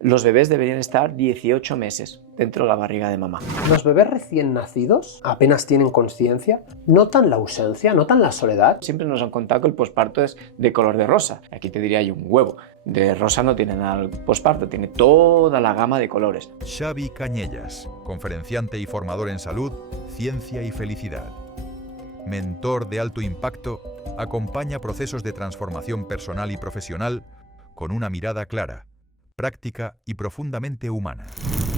Los bebés deberían estar 18 meses dentro de la barriga de mamá. Los bebés recién nacidos apenas tienen conciencia, notan la ausencia, notan la soledad. Siempre nos han contado que el posparto es de color de rosa. Aquí te diría yo un huevo. De rosa no tiene nada el posparto, tiene toda la gama de colores. Xavi Cañellas, conferenciante y formador en salud, ciencia y felicidad. Mentor de alto impacto, acompaña procesos de transformación personal y profesional con una mirada clara, práctica y profundamente humana.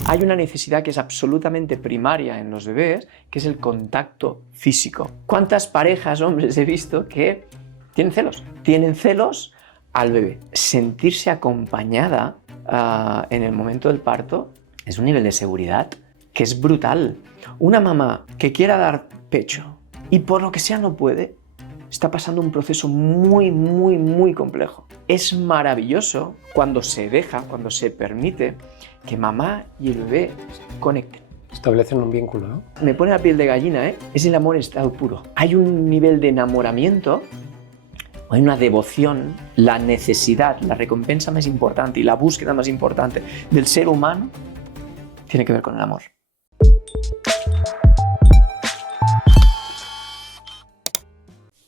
Hay una necesidad que es absolutamente primaria en los bebés, que es el contacto físico. ¿Cuántas parejas, hombres, he visto que tienen celos? Tienen celos al bebé. Sentirse acompañada en el momento del parto es un nivel de seguridad que es brutal. Una mamá que quiera dar pecho y por lo que sea no puede, está pasando un proceso muy complejo. Es maravilloso cuando se deja, cuando se permite que mamá y el bebé conecten. Establecen un vínculo, ¿no? Me pone la piel de gallina, ¿eh? Es el amor en estado puro. Hay un nivel de enamoramiento, hay una devoción, la necesidad, la recompensa más importante y la búsqueda más importante del ser humano tiene que ver con el amor.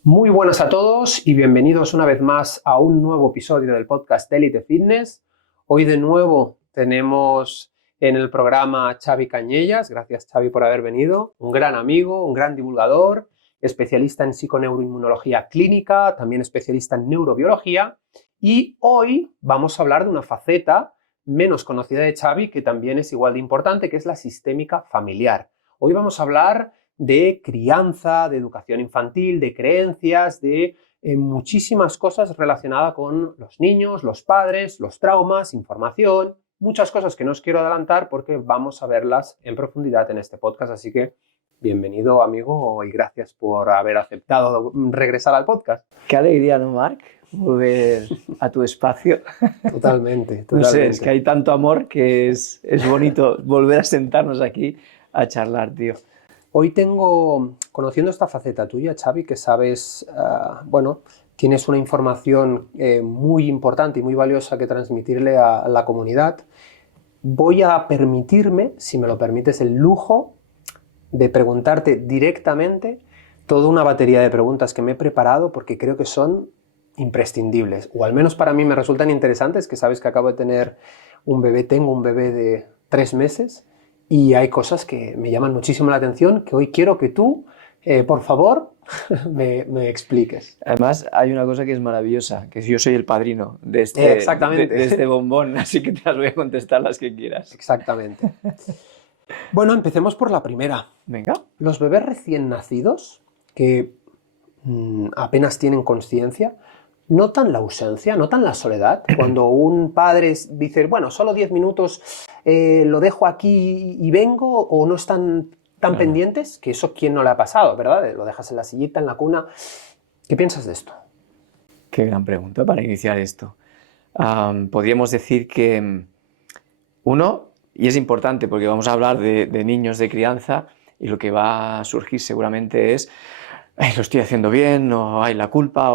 Muy buenas a todos y bienvenidos una vez más a un nuevo episodio del podcast Elite Fitness. Hoy de nuevo tenemos en el programa a Xavi Cañellas. Gracias, Xavi, por haber venido. Un gran amigo, un gran divulgador, especialista en psiconeuroinmunología clínica, también especialista en neurobiología. Y hoy vamos a hablar de una faceta menos conocida de Xavi, que también es igual de importante, que es la sistémica familiar. Hoy vamos a hablar de crianza, de educación infantil, de creencias, de muchísimas cosas relacionadas con los niños, los padres, los traumas, información, muchas cosas que no os quiero adelantar porque vamos a verlas en profundidad en este podcast, así que bienvenido, amigo, y gracias por haber aceptado regresar al podcast. Qué alegría, ¿no, Marc? Volver a tu espacio. Totalmente. No sé, es que hay tanto amor que es bonito volver a sentarnos aquí a charlar, tío. Hoy tengo, conociendo esta faceta tuya, Xavi, que sabes, tienes una información muy importante y muy valiosa que transmitirle a la comunidad. Voy a permitirme, si me lo permites, el lujo de preguntarte directamente toda una batería de preguntas que me he preparado porque creo que son imprescindibles, o al menos para mí me resultan interesantes, que sabes que acabo de tener tengo un bebé de 3 meses, y hay cosas que me llaman muchísimo la atención, que hoy quiero que tú, por favor, me expliques. Además, hay una cosa que es maravillosa, que yo soy el padrino de este bombón, así que te las voy a contestar las que quieras. Exactamente. Bueno, empecemos por la primera. Venga. Los bebés recién nacidos, que apenas tienen conciencia, notan la ausencia, notan la soledad. Cuando un padre dice, bueno, solo 10 minutos lo dejo aquí y vengo, o no están tan pendientes, que eso quién no le ha pasado, ¿verdad? Lo dejas en la sillita, en la cuna. ¿Qué piensas de esto? Qué gran pregunta para iniciar esto. Podríamos decir que uno, y es importante porque vamos a hablar de niños de crianza, y lo que va a surgir seguramente es, lo estoy haciendo bien, no hay la culpa.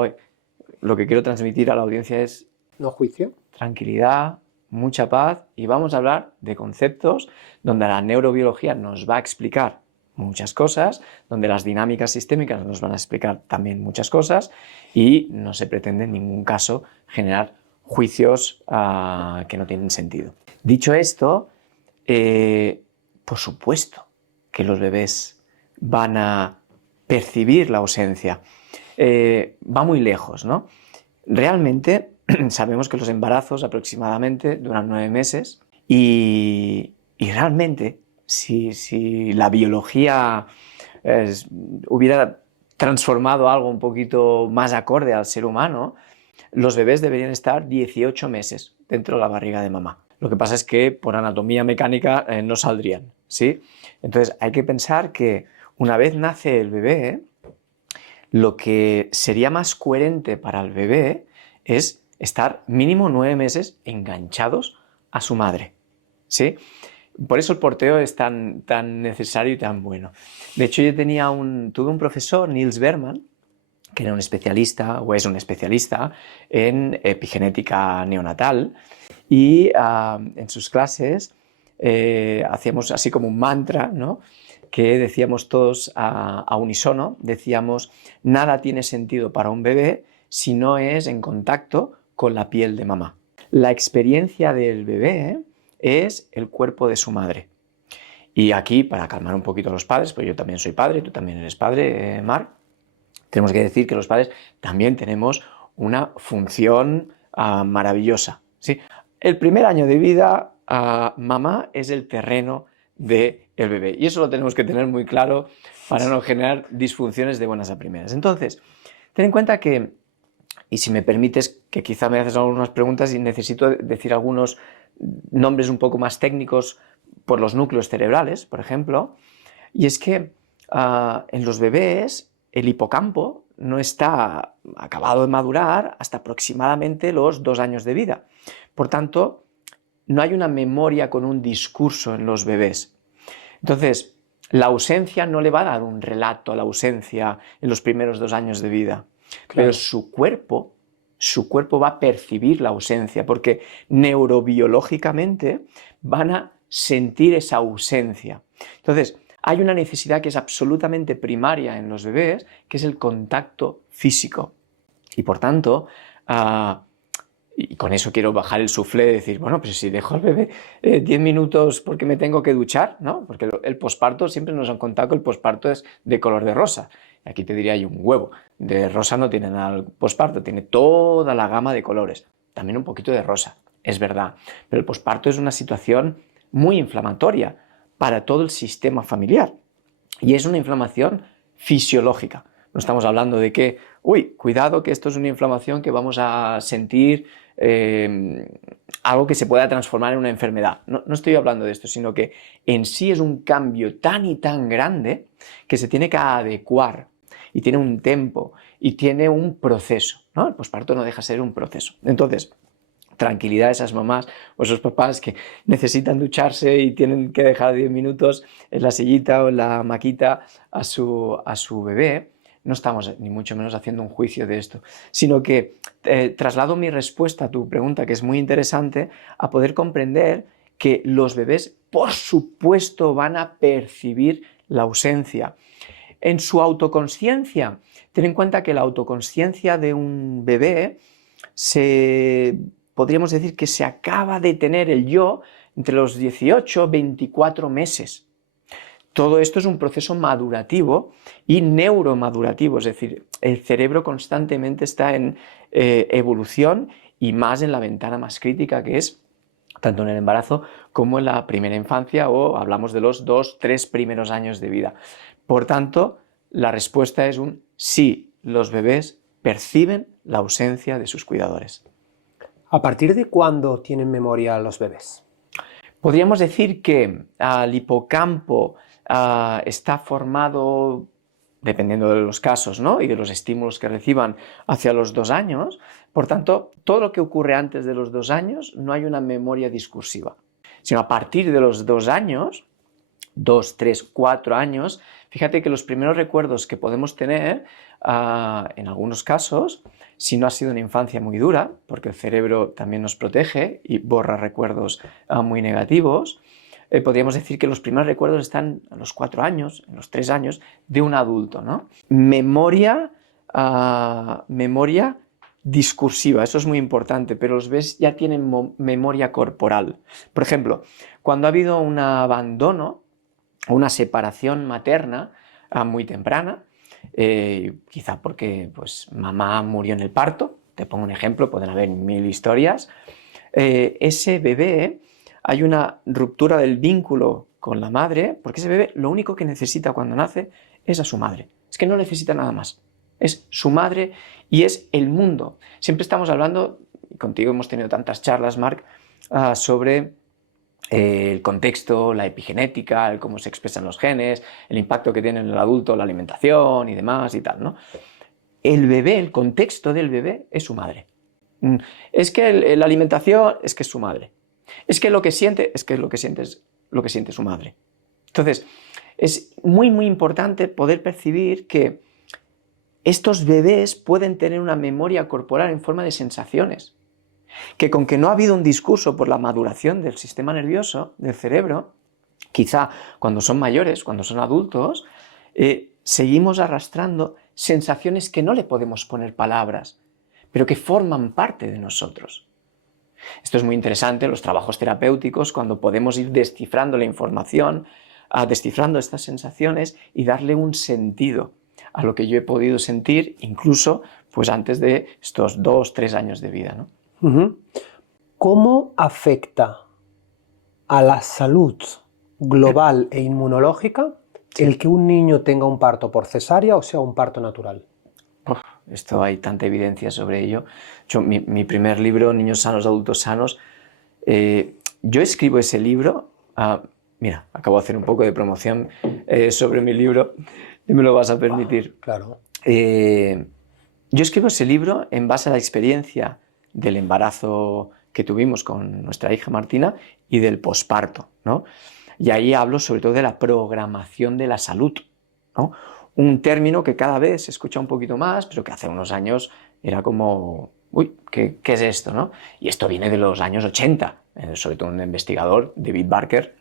Lo que quiero transmitir a la audiencia es no juicio, tranquilidad, mucha paz, y vamos a hablar de conceptos donde la neurobiología nos va a explicar muchas cosas, donde las dinámicas sistémicas nos van a explicar también muchas cosas, y no se pretende en ningún caso generar juicios que no tienen sentido. Dicho esto, por supuesto que los bebés van a percibir la ausencia. Va muy lejos, ¿no? Realmente sabemos que los embarazos aproximadamente duran 9 meses y realmente si la biología hubiera transformado algo un poquito más acorde al ser humano, los bebés deberían estar 18 meses dentro de la barriga de mamá. Lo que pasa es que por anatomía mecánica no saldrían, ¿sí? Entonces hay que pensar que una vez nace el bebé, lo que sería más coherente para el bebé es estar mínimo 9 meses enganchados a su madre, ¿sí? Por eso el porteo es tan necesario y tan bueno. De hecho, tuve un profesor, Niels Berman, que era un especialista, o es un especialista, en epigenética neonatal, y en sus clases hacíamos así como un mantra, ¿no?, que decíamos todos a unísono, decíamos: nada tiene sentido para un bebé si no es en contacto con la piel de mamá. La experiencia del bebé es el cuerpo de su madre. Y aquí, para calmar un poquito a los padres, pues yo también soy padre, tú también eres padre, Marc, tenemos que decir que los padres también tenemos una función maravillosa, ¿sí? El primer año de vida, mamá es el terreno del bebé, y eso lo tenemos que tener muy claro para no generar disfunciones de buenas a primeras. Entonces, ten en cuenta que, y si me permites que quizá me haces algunas preguntas y necesito decir algunos nombres un poco más técnicos por los núcleos cerebrales, por ejemplo, y es que en los bebés el hipocampo no está acabado de madurar hasta aproximadamente los 2 años de vida. Por tanto, no hay una memoria con un discurso en los bebés. Entonces, la ausencia no le va a dar un relato a la ausencia en los primeros 2 años de vida, claro, pero su cuerpo va a percibir la ausencia, porque neurobiológicamente van a sentir esa ausencia. Entonces, hay una necesidad que es absolutamente primaria en los bebés, que es el contacto físico. Y por tanto, y con eso quiero bajar el suflé de decir, bueno, pues si dejo al bebé 10 minutos porque me tengo que duchar, ¿no? Porque el posparto, siempre nos han contado que el posparto es de color de rosa. Y aquí te diría, hay un huevo. De rosa no tiene nada el posparto, tiene toda la gama de colores. También un poquito de rosa, es verdad. Pero el posparto es una situación muy inflamatoria para todo el sistema familiar. Y es una inflamación fisiológica. No estamos hablando de que, cuidado que esto es una inflamación que vamos a sentir algo que se pueda transformar en una enfermedad. No estoy hablando de esto, sino que en sí es un cambio tan y tan grande que se tiene que adecuar, y tiene un tiempo y tiene un proceso, ¿no? El posparto no deja de ser un proceso. Entonces, tranquilidad a esas mamás o esos papás que necesitan ducharse y tienen que dejar 10 minutos en la sillita o en la maquita a su bebé. No estamos ni mucho menos haciendo un juicio de esto, sino que traslado mi respuesta a tu pregunta, que es muy interesante, a poder comprender que los bebés, por supuesto, van a percibir la ausencia. En su autoconsciencia, ten en cuenta que la autoconsciencia de un bebé podríamos decir que se acaba de tener el yo entre los 18 y 24 meses. Todo esto es un proceso madurativo y neuromadurativo, es decir, el cerebro constantemente está en evolución, y más en la ventana más crítica, que es tanto en el embarazo como en la primera infancia, o hablamos de los 2-3 primeros años de vida. Por tanto, la respuesta es un sí, los bebés perciben la ausencia de sus cuidadores. ¿A partir de cuándo tienen memoria los bebés? Podríamos decir que el hipocampo está formado, dependiendo de los casos, ¿no?, y de los estímulos que reciban, hacia los 2 años. Por tanto, todo lo que ocurre antes de los 2 años no hay una memoria discursiva, sino a partir de los 2 años, 2, 3, 4 años, fíjate que los primeros recuerdos que podemos tener, en algunos casos, si no ha sido una infancia muy dura, porque el cerebro también nos protege y borra recuerdos muy negativos, podríamos decir que los primeros recuerdos están a los 4 años, en los 3 años, de un adulto, ¿no? Memoria discursiva, eso es muy importante, pero los bebés ya tienen memoria corporal. Por ejemplo, cuando ha habido un abandono, una separación materna muy temprana, quizá porque pues, mamá murió en el parto, te pongo un ejemplo, pueden haber 1000 historias, ese bebé, hay una ruptura del vínculo con la madre, porque ese bebé lo único que necesita cuando nace es a su madre, es que no necesita nada más, es su madre y es el mundo. Siempre estamos hablando, y contigo hemos tenido tantas charlas, Marc, sobre el contexto, la epigenética, el cómo se expresan los genes, el impacto que tiene en el adulto la alimentación y demás y tal, ¿no? El bebé, el contexto del bebé es su madre. Es que la alimentación es que es su madre. Es que lo que siente es que lo que siente es lo que siente su madre. Entonces, es muy, muy importante poder percibir que estos bebés pueden tener una memoria corporal en forma de sensaciones, que con que no ha habido un discurso por la maduración del sistema nervioso, del cerebro, quizá cuando son mayores, cuando son adultos, seguimos arrastrando sensaciones que no le podemos poner palabras, pero que forman parte de nosotros. Esto es muy interesante en los trabajos terapéuticos, cuando podemos ir descifrando la información, descifrando estas sensaciones y darle un sentido a lo que yo he podido sentir, incluso pues antes de estos 2-3 años de vida, ¿no? ¿Cómo afecta a la salud global e inmunológica el que un niño tenga un parto por cesárea o sea un parto natural? Esto hay tanta evidencia sobre ello. Mi primer libro, Niños sanos, adultos sanos, yo escribo ese libro, mira, acabo de hacer un poco de promoción sobre mi libro, y me lo vas a permitir. Claro. Yo escribo ese libro en base a la experiencia del embarazo que tuvimos con nuestra hija Martina y del posparto, ¿no? Y ahí hablo sobre todo de la programación de la salud, ¿no? Un término que cada vez se escucha un poquito más, pero que hace unos años era como, uy, ¿qué es esto, no? Y esto viene de los años 80, sobre todo un investigador, David Barker,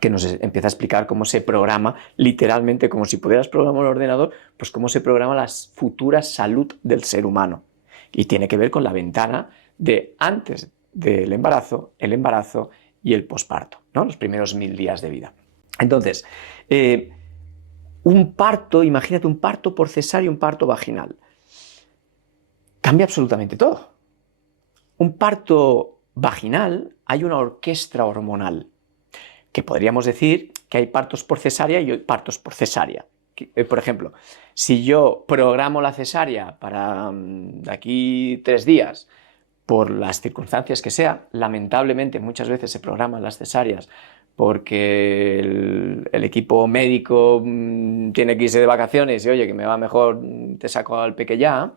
que nos empieza a explicar cómo se programa, literalmente, como si pudieras programar un ordenador, pues cómo se programa la futura salud del ser humano. Y tiene que ver con la ventana de antes del embarazo, el embarazo y el posparto, ¿no? Los primeros 1000 días de vida. Entonces, un parto, imagínate un parto por cesárea y un parto vaginal. Cambia absolutamente todo. Un parto vaginal, hay una orquesta hormonal, que podríamos decir que hay partos por cesárea y partos por cesárea. Por ejemplo, si yo programo la cesárea para de aquí 3 días, por las circunstancias que sea, lamentablemente muchas veces se programan las cesáreas porque el equipo médico tiene que irse de vacaciones y oye, que me va mejor, te saco al peque ya,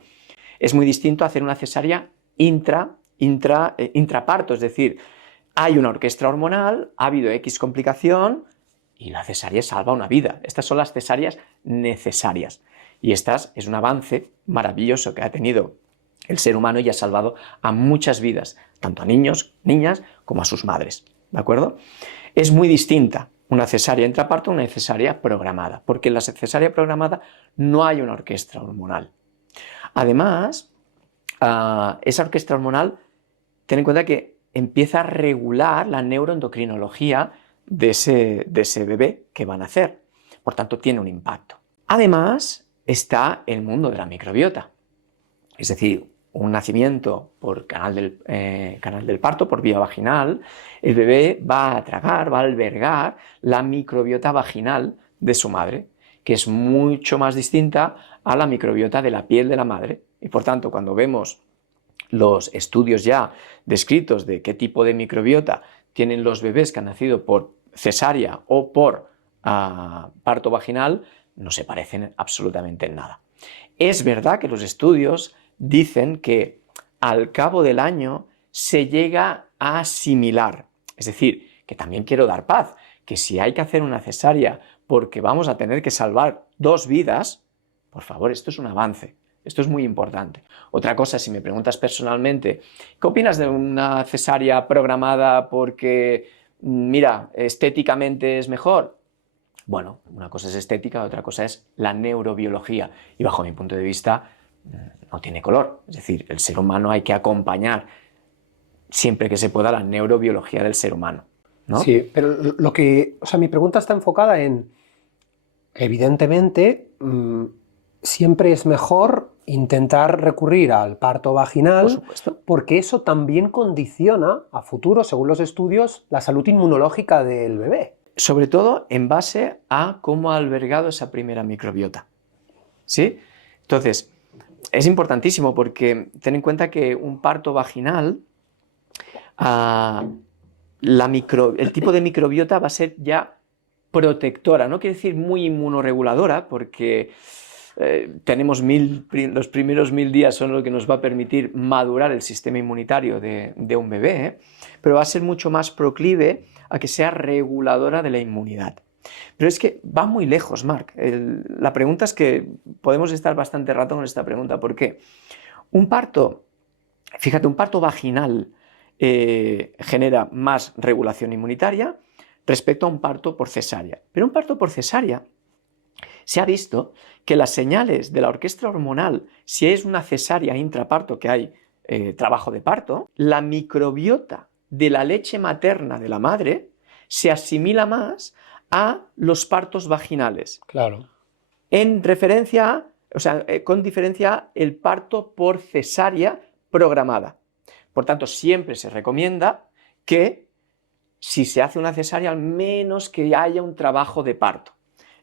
es muy distinto a hacer una cesárea intraparto, es decir, hay una orquesta hormonal, ha habido X complicación y la cesárea salva una vida. Estas son las cesáreas necesarias y estas es un avance maravilloso que ha tenido el ser humano y ha salvado a muchas vidas, tanto a niños, niñas, como a sus madres, ¿de acuerdo? Es muy distinta una cesárea intraparto a una cesárea programada, porque en la cesárea programada no hay una orquesta hormonal. Además, esa orquesta hormonal, ten en cuenta que empieza a regular la neuroendocrinología de ese bebé que va a nacer. Por tanto, tiene un impacto. Además, está el mundo de la microbiota. Es decir, un nacimiento por canal del parto, por vía vaginal, el bebé va a tragar, va a albergar la microbiota vaginal de su madre, que es mucho más distinta a la microbiota de la piel de la madre. Y por tanto, cuando vemos los estudios ya descritos de qué tipo de microbiota tienen los bebés que han nacido por cesárea o por parto vaginal, no se parecen absolutamente en nada. Es verdad que los estudios dicen que al cabo del año se llega a asimilar. Es decir, que también quiero dar paz, que si hay que hacer una cesárea porque vamos a tener que salvar 2 vidas, por favor, esto es un avance. Esto es muy importante. Otra cosa, si me preguntas personalmente, ¿qué opinas de una cesárea programada porque, mira, estéticamente es mejor? Bueno, una cosa es estética, otra cosa es la neurobiología. Y bajo mi punto de vista, no tiene color. Es decir, el ser humano hay que acompañar siempre que se pueda la neurobiología del ser humano, ¿no? Sí, pero mi pregunta está enfocada en, evidentemente, siempre es mejor intentar recurrir al parto vaginal, Por supuesto, porque eso también condiciona a futuro, según los estudios, la salud inmunológica del bebé. sobre todo en base a cómo ha albergado esa primera microbiota, ¿sí? Entonces, es importantísimo porque ten en cuenta que un parto vaginal, el tipo de microbiota va a ser ya protectora, no quiere decir muy inmunoreguladora, porque tenemos los primeros 1000 días son lo que nos va a permitir madurar el sistema inmunitario de un bebé, pero va a ser mucho más proclive a que sea reguladora de la inmunidad. Pero es que va muy lejos, Marc. La pregunta es que podemos estar bastante rato con esta pregunta. ¿Por qué? Un parto vaginal genera más regulación inmunitaria respecto a un parto por cesárea. Pero un parto por cesárea se ha visto que las señales de la orquesta hormonal, si es una cesárea intraparto que hay trabajo de parto, la microbiota de la leche materna de la madre se asimila más a los partos vaginales. Claro. En referencia, con diferencia el parto por cesárea programada. Por tanto, siempre se recomienda que si se hace una cesárea, al menos que haya un trabajo de parto.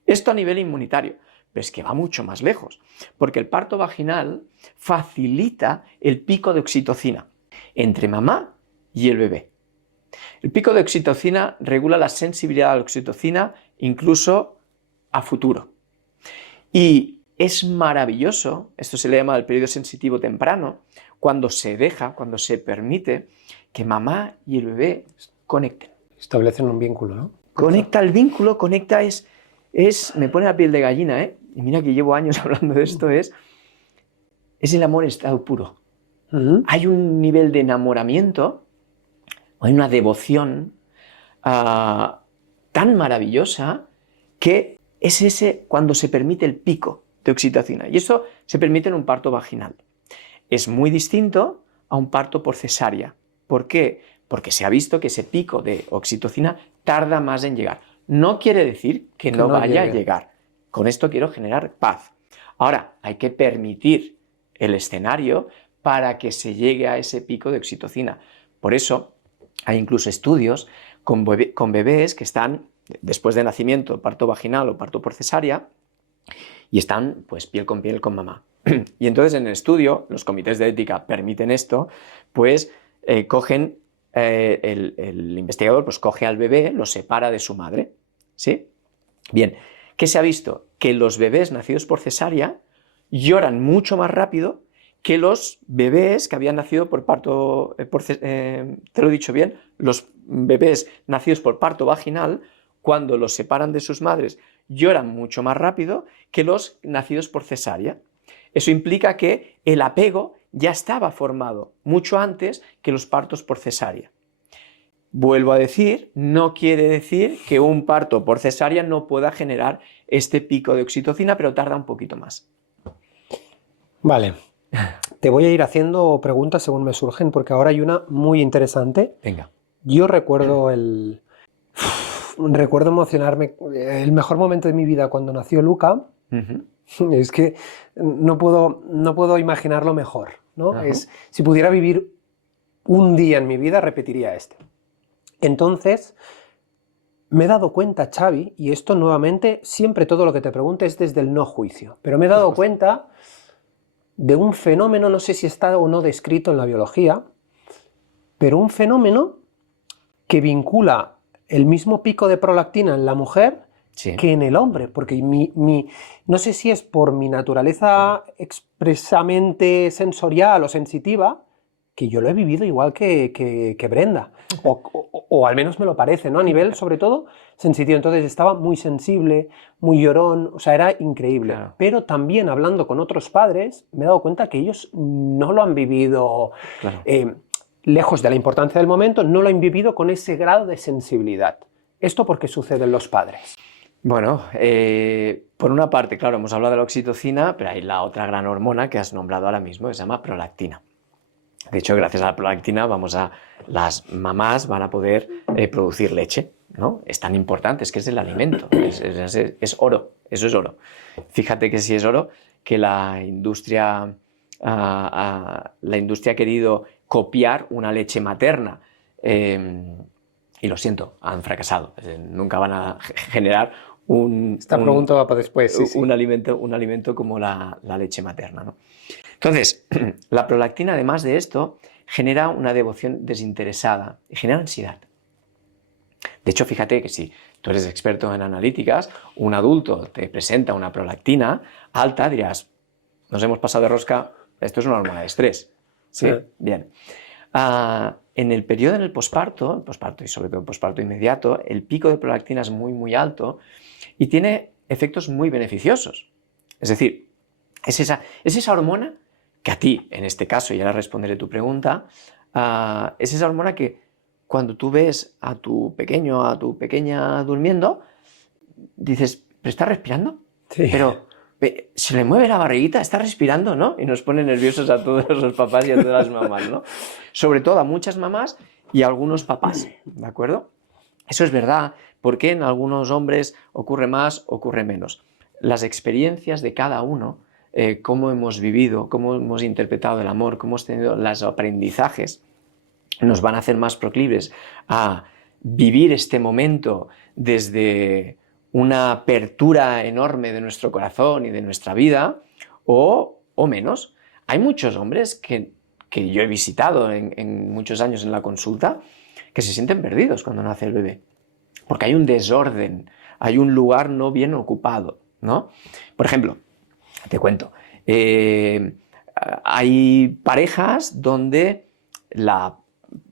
Esto a nivel inmunitario, pero es que va mucho más lejos, porque el parto vaginal facilita el pico de oxitocina entre mamá y el bebé. El pico de oxitocina regula la sensibilidad a la oxitocina incluso a futuro. Y es maravilloso, esto se le llama el periodo sensitivo temprano, cuando se permite que mamá y el bebé conecten. Establecen un vínculo, ¿no? Conecta el vínculo, me pone la piel de gallina, ¿eh? Y mira que llevo años hablando de esto, es el amor en estado puro. Hay un nivel de enamoramiento, hay una devoción tan maravillosa que es ese cuando se permite el pico de oxitocina. Y eso se permite en un parto vaginal. Es muy distinto a un parto por cesárea. ¿Por qué? Porque se ha visto que ese pico de oxitocina tarda más en llegar. No quiere decir que no vaya a llegar. Con esto quiero generar paz. Ahora, hay que permitir el escenario para que se llegue a ese pico de oxitocina. Por eso hay incluso estudios con bebés que están después de nacimiento, parto vaginal o parto por cesárea, y están pues piel con mamá. Y entonces en el estudio, los comités de ética permiten esto, pues el investigador pues coge al bebé, lo separa de su madre, ¿sí? Bien, ¿qué se ha visto? Que los bebés nacidos por cesárea lloran mucho más rápido que los bebés que habían nacido por parto, te lo he dicho bien, los bebés nacidos por parto vaginal, cuando los separan de sus madres, lloran mucho más rápido que los nacidos por cesárea. Eso implica que el apego ya estaba formado mucho antes que los partos por cesárea. Vuelvo a decir, no quiere decir que un parto por cesárea no pueda generar este pico de oxitocina, pero tarda un poquito más. Vale. Te voy a ir haciendo preguntas según me surgen, porque ahora hay una muy interesante. Venga. Yo recuerdo recuerdo emocionarme. El mejor momento de mi vida cuando nació Luca, es que no puedo imaginarlo mejor, ¿no? Si pudiera vivir un día en mi vida, repetiría este. Entonces, me he dado cuenta, Xavi, y esto nuevamente, siempre todo lo que te pregunte es desde el no juicio, pero me he dado cuenta de un fenómeno, no sé si está o no descrito en la biología, pero un fenómeno que vincula el mismo pico de prolactina en la mujer que en el hombre, porque no sé si es por mi naturaleza expresamente sensorial o sensitiva, que yo lo he vivido igual que Brenda, o al menos me lo parece, ¿no? A nivel, sobre todo, sensitivo. Entonces estaba muy sensible, muy llorón, o sea, era increíble. Claro. Pero también hablando con otros padres, me he dado cuenta que ellos no lo han vivido, claro, lejos de la importancia del momento, no lo han vivido con ese grado de sensibilidad. ¿Esto por qué sucede en los padres? Bueno, por una parte, claro, hemos hablado de la oxitocina, pero hay la otra gran hormona que has nombrado ahora mismo, que se llama prolactina. De hecho, gracias a la prolactina las mamás van a poder producir leche, ¿no? Es tan importante, es que es el alimento, es oro, eso es oro. Fíjate que si es oro, que la industria ha querido copiar una leche materna y lo siento, han fracasado. Nunca van a generar Esta pregunta va para después, sí. Un alimento como la leche materna, ¿no? Entonces, la prolactina, además de esto, genera una devoción desinteresada y genera ansiedad. De hecho, fíjate que si tú eres experto en analíticas, un adulto te presenta una prolactina alta, dirás, nos hemos pasado de rosca, esto es una hormona de estrés. ¿Sí? Bien. en el periodo en el posparto y sobre todo el posparto inmediato, el pico de prolactina es muy, muy alto y tiene efectos muy beneficiosos. Es decir, es esa hormona que a ti, en este caso, y ahora responderé tu pregunta, es esa hormona que cuando tú ves a tu pequeño, a tu pequeña durmiendo, dices, ¿pero está respirando? Sí. Pero se le mueve la barriguita, está respirando, ¿no? Y nos pone nerviosos a todos los papás y a todas las mamás, ¿no? Sobre todo a muchas mamás y a algunos papás, ¿de acuerdo? Eso es verdad, porque en algunos hombres ocurre más, ocurre menos. Las experiencias de cada uno, cómo hemos vivido, cómo hemos interpretado el amor, cómo hemos tenido los aprendizajes, nos van a hacer más proclives a vivir este momento desde una apertura enorme de nuestro corazón y de nuestra vida, o menos. Hay muchos hombres que yo he visitado en muchos años en la consulta que se sienten perdidos cuando nace el bebé, porque hay un desorden, hay un lugar no bien ocupado, ¿no? Por ejemplo, te cuento, hay parejas donde la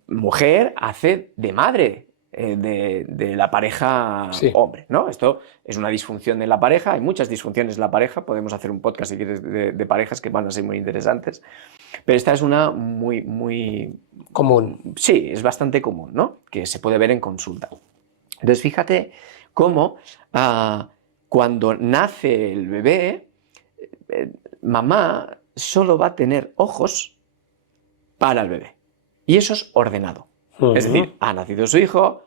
mujer hace de madre de la pareja hombre, ¿no? Esto es una disfunción de la pareja, hay muchas disfunciones en la pareja, podemos hacer un podcast si quieres de parejas que van a ser muy interesantes, pero esta es una muy común. Sí, es bastante común, ¿no? Que se puede ver en consulta. Entonces fíjate cómo cuando nace el bebé, mamá solo va a tener ojos para el bebé. Y eso es ordenado. Es decir, ha nacido su hijo,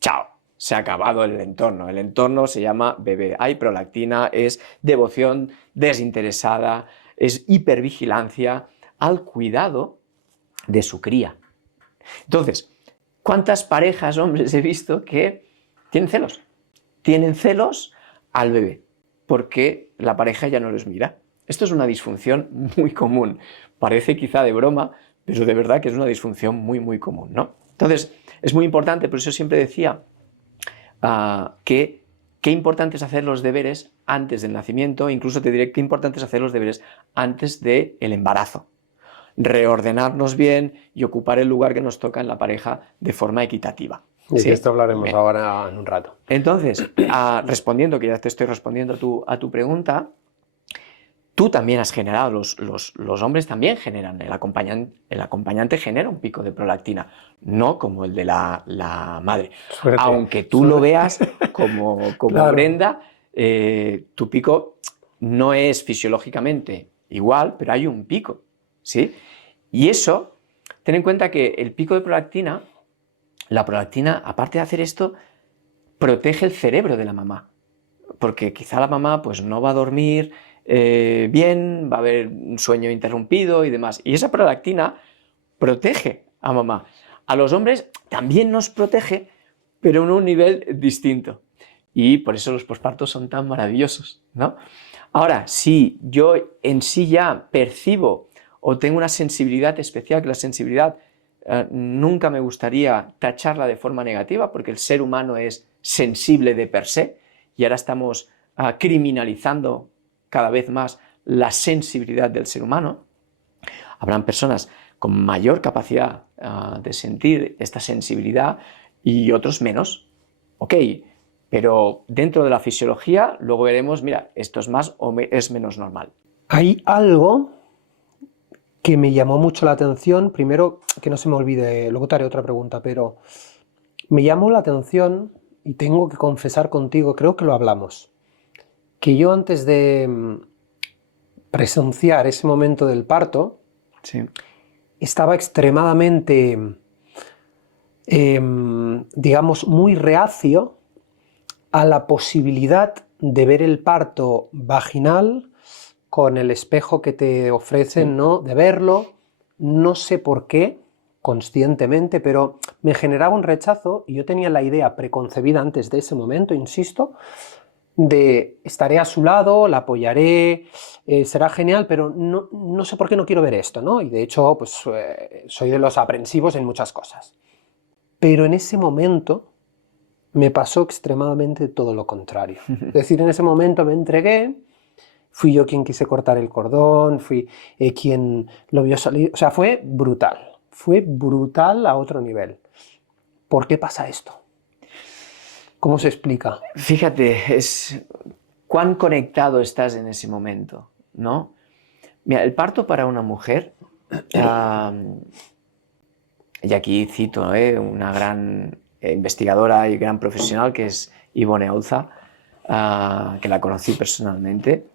chao, se ha acabado el entorno. El entorno se llama bebé. Hay prolactina, es devoción desinteresada, es hipervigilancia al cuidado de su cría. Entonces, ¿cuántas parejas, hombres, he visto que tienen celos? Tienen celos al bebé, porque la pareja ya no los mira. Esto es una disfunción muy común. Parece quizá de broma, pero de verdad que es una disfunción muy, muy común, ¿no? Entonces, es muy importante, por eso siempre decía que qué importante es hacer los deberes antes del nacimiento, incluso te diré qué importante es hacer los deberes antes del embarazo. Reordenarnos bien y ocupar el lugar que nos toca en la pareja de forma equitativa. Y ¿Sí? de esto hablaremos ahora en un rato. Entonces, respondiendo, que ya te estoy respondiendo a tu pregunta, tú también has generado, los hombres también generan, el acompañante genera un pico de prolactina, no como el de la madre. Suerte. Aunque tú lo veas como Claro. Brenda, tu pico no es fisiológicamente igual, pero hay un pico, ¿sí? Y eso, ten en cuenta que el pico de prolactina, la prolactina, aparte de hacer esto, protege el cerebro de la mamá, porque quizá la mamá pues, no va a dormir bien, va a haber un sueño interrumpido y demás. Y esa prolactina protege a mamá. A los hombres también nos protege, pero en un nivel distinto. Y por eso los pospartos son tan maravillosos, ¿no? Ahora, si yo en sí ya percibo o tengo una sensibilidad especial, que la sensibilidad nunca me gustaría tacharla de forma negativa, porque el ser humano es sensible de per se, y ahora estamos criminalizando cada vez más la sensibilidad del ser humano. Habrán personas con mayor capacidad de sentir esta sensibilidad y otros menos. Ok, pero dentro de la fisiología luego veremos, mira, esto es más o es menos normal. Hay algo que me llamó mucho la atención, primero, que no se me olvide, luego te haré otra pregunta, pero me llamó la atención y tengo que confesar contigo, creo que lo hablamos, que yo antes de presenciar ese momento del parto, Sí. estaba extremadamente, digamos, muy reacio a la posibilidad de ver el parto vaginal con el espejo que te ofrecen, ¿no? De verlo, no sé por qué, conscientemente, pero me generaba un rechazo y yo tenía la idea preconcebida antes de ese momento, insisto, de estaré a su lado, la apoyaré, será genial, pero no sé por qué no quiero ver esto, ¿no? Y de hecho, pues soy de los aprensivos en muchas cosas. Pero en ese momento me pasó extremadamente todo lo contrario. Es decir, en ese momento me entregué, fui yo quien quise cortar el cordón, fui quien lo vio salir, o sea, fue brutal. fue brutal a otro nivel. ¿Por qué pasa esto? ¿Cómo se explica? Fíjate, es cuán conectado estás en ese momento, ¿no? Mira, el parto para una mujer, y aquí cito una gran investigadora y gran profesional que es Ivone Auza, que la conocí personalmente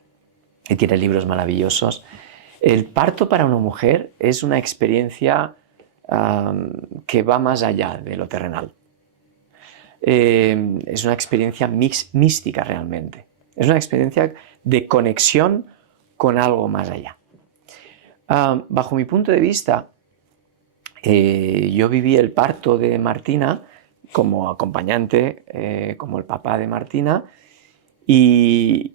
y tiene libros maravillosos. El parto para una mujer es una experiencia que va más allá de lo terrenal. Es una experiencia mística realmente. Es una experiencia de conexión con algo más allá. Bajo mi punto de vista, yo viví el parto de Martina como acompañante, como el papá de Martina, y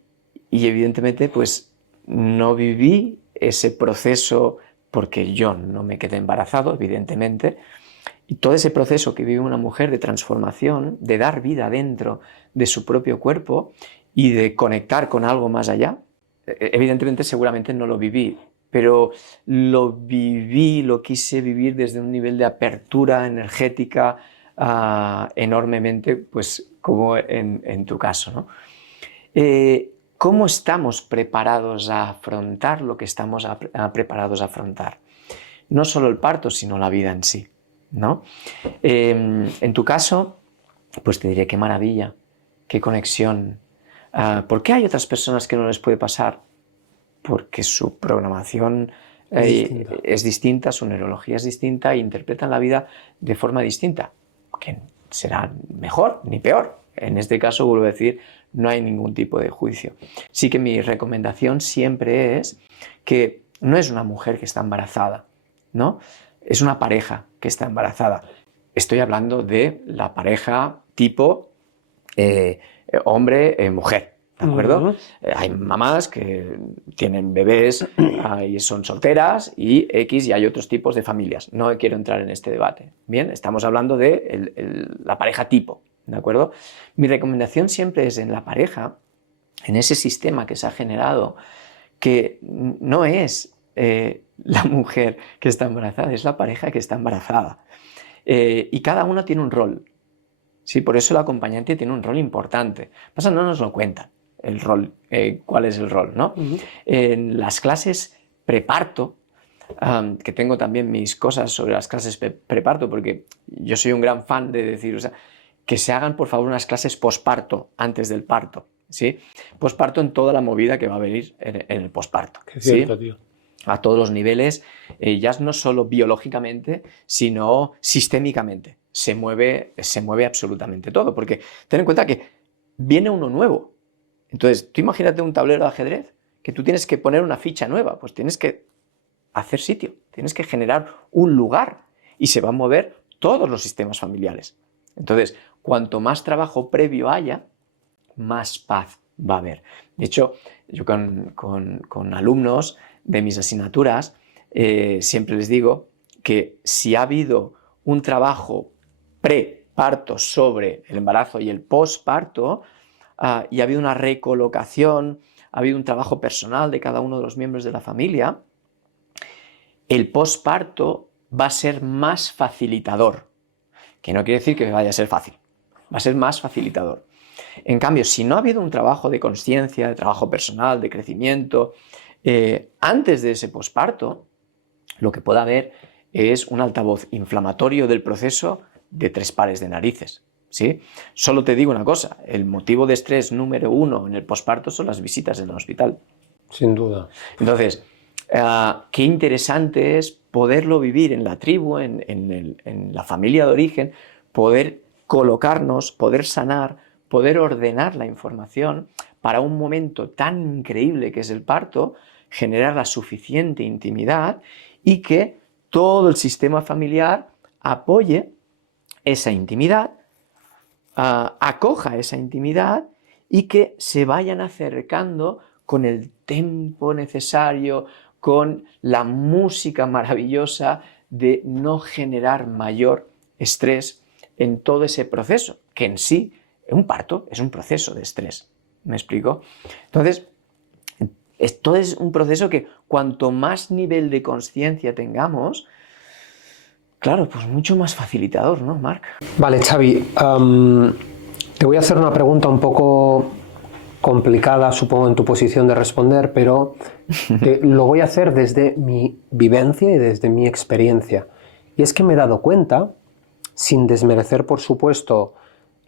evidentemente pues no viví ese proceso porque yo no me quedé embarazado, evidentemente, y todo ese proceso que vive una mujer de transformación, de dar vida dentro de su propio cuerpo y de conectar con algo más allá, evidentemente seguramente no lo viví, pero lo viví, lo quise vivir desde un nivel de apertura energética enormemente, pues como en tu caso, ¿no? ¿Cómo estamos preparados a afrontar lo que estamos preparados a afrontar? No solo el parto, sino la vida en sí, ¿no? En tu caso, pues te diré qué maravilla, qué conexión. ¿Por qué hay otras personas que no les puede pasar? Porque su programación es distinta, su neurología es distinta e interpretan la vida de forma distinta, que será mejor ni peor. En este caso, vuelvo a decir, no hay ningún tipo de juicio. Sí que mi recomendación siempre es que no es una mujer que está embarazada, ¿no? Es una pareja que está embarazada. Estoy hablando de la pareja tipo hombre-mujer, ¿de acuerdo? Hay mamás que tienen bebés y son solteras y hay otros tipos de familias. No quiero entrar en este debate. Bien, estamos hablando de la pareja tipo, ¿de acuerdo? Mi recomendación siempre es en la pareja, en ese sistema que se ha generado, que no es la mujer que está embarazada, es la pareja que está embarazada. Y cada uno tiene un rol. Sí, por eso el acompañante tiene un rol importante. Pasa, no nos lo cuentan el rol, cuál es el rol, ¿no? En las clases preparto, que tengo también mis cosas sobre las clases preparto, porque yo soy un gran fan de decir, o sea, que se hagan por favor unas clases posparto antes del parto, ¿sí? Posparto en toda la movida que va a venir en el posparto. Qué cierto, ¿sí? tío. A todos los niveles, ya no solo biológicamente, sino sistémicamente. Se mueve absolutamente todo, porque ten en cuenta que viene uno nuevo. Entonces, tú imagínate un tablero de ajedrez, que tú tienes que poner una ficha nueva, pues tienes que hacer sitio, tienes que generar un lugar y se van a mover todos los sistemas familiares. Entonces, cuanto más trabajo previo haya, más paz va a haber. De hecho, yo con alumnos de mis asignaturas siempre les digo que si ha habido un trabajo preparto sobre el embarazo y el posparto, y ha habido una recolocación, ha habido un trabajo personal de cada uno de los miembros de la familia, el posparto va a ser más facilitador, que no quiere decir que vaya a ser fácil, va a ser más facilitador. En cambio, si no ha habido un trabajo de consciencia, de trabajo personal, de crecimiento, antes de ese posparto, lo que puede haber es un altavoz inflamatorio del proceso de 3 pares de narices. ¿Sí? Solo te digo una cosa, el motivo de estrés número 1 en el posparto son las visitas en el hospital. Sin duda. Entonces, qué interesante es poderlo vivir en la tribu, en la familia de origen, poder colocarnos, poder sanar, poder ordenar la información para un momento tan increíble que es el parto, generar la suficiente intimidad y que todo el sistema familiar apoye esa intimidad, acoja esa intimidad y que se vayan acercando con el tempo necesario, con la música maravillosa de no generar mayor estrés en todo ese proceso, que en sí, un parto es un proceso de estrés. ¿Me explico? Entonces, esto es un proceso que cuanto más nivel de conciencia tengamos, Claro, pues mucho más facilitador, ¿no, Marc? Vale, Xavi, te voy a hacer una pregunta un poco complicada, supongo, en tu posición de responder, pero lo voy a hacer desde mi vivencia y desde mi experiencia. Y es que me he dado cuenta, sin desmerecer, por supuesto,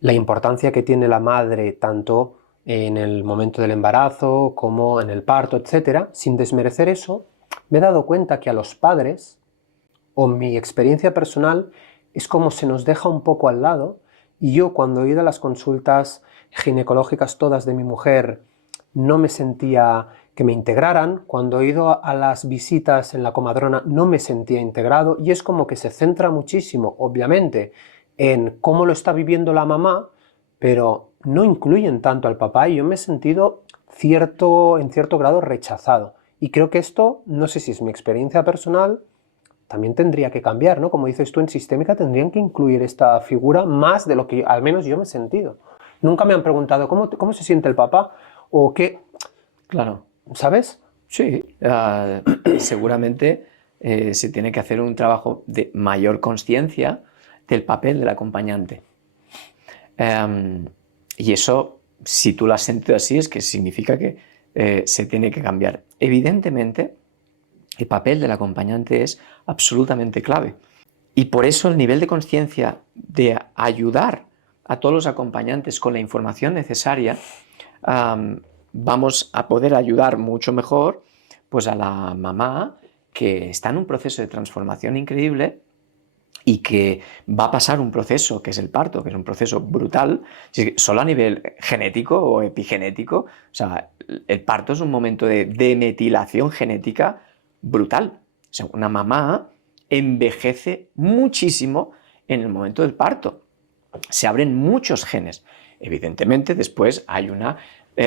la importancia que tiene la madre tanto en el momento del embarazo como en el parto, etc., sin desmerecer eso, me he dado cuenta que a los padres, o mi experiencia personal, es como se nos deja un poco al lado, y yo cuando he ido a las consultas ginecológicas todas de mi mujer no me sentía que me integraran, cuando he ido a las visitas en la comadrona no me sentía integrado, y es como que se centra muchísimo, obviamente, en cómo lo está viviendo la mamá, pero no incluyen tanto al papá, y yo me he sentido en cierto grado rechazado. Y creo que esto, no sé si es mi experiencia personal, también tendría que cambiar, ¿no? Como dices tú, en sistémica tendrían que incluir esta figura más de lo que al menos yo me he sentido. Nunca me han preguntado cómo se siente el papá o qué. Claro. ¿Sabes? Sí, seguramente se tiene que hacer un trabajo de mayor consciencia del papel del acompañante. Y eso, si tú lo has sentido así, es que significa que se tiene que cambiar. Evidentemente, el papel del acompañante es absolutamente clave. Y por eso el nivel de conciencia de ayudar a todos los acompañantes con la información necesaria, vamos a poder ayudar mucho mejor pues, a la mamá que está en un proceso de transformación increíble y que va a pasar un proceso que es el parto, que es un proceso brutal, solo a nivel genético o epigenético. O sea, el parto es un momento de demetilación genética brutal. O sea, una mamá envejece muchísimo en el momento del parto. Se abren muchos genes. Evidentemente, después hay una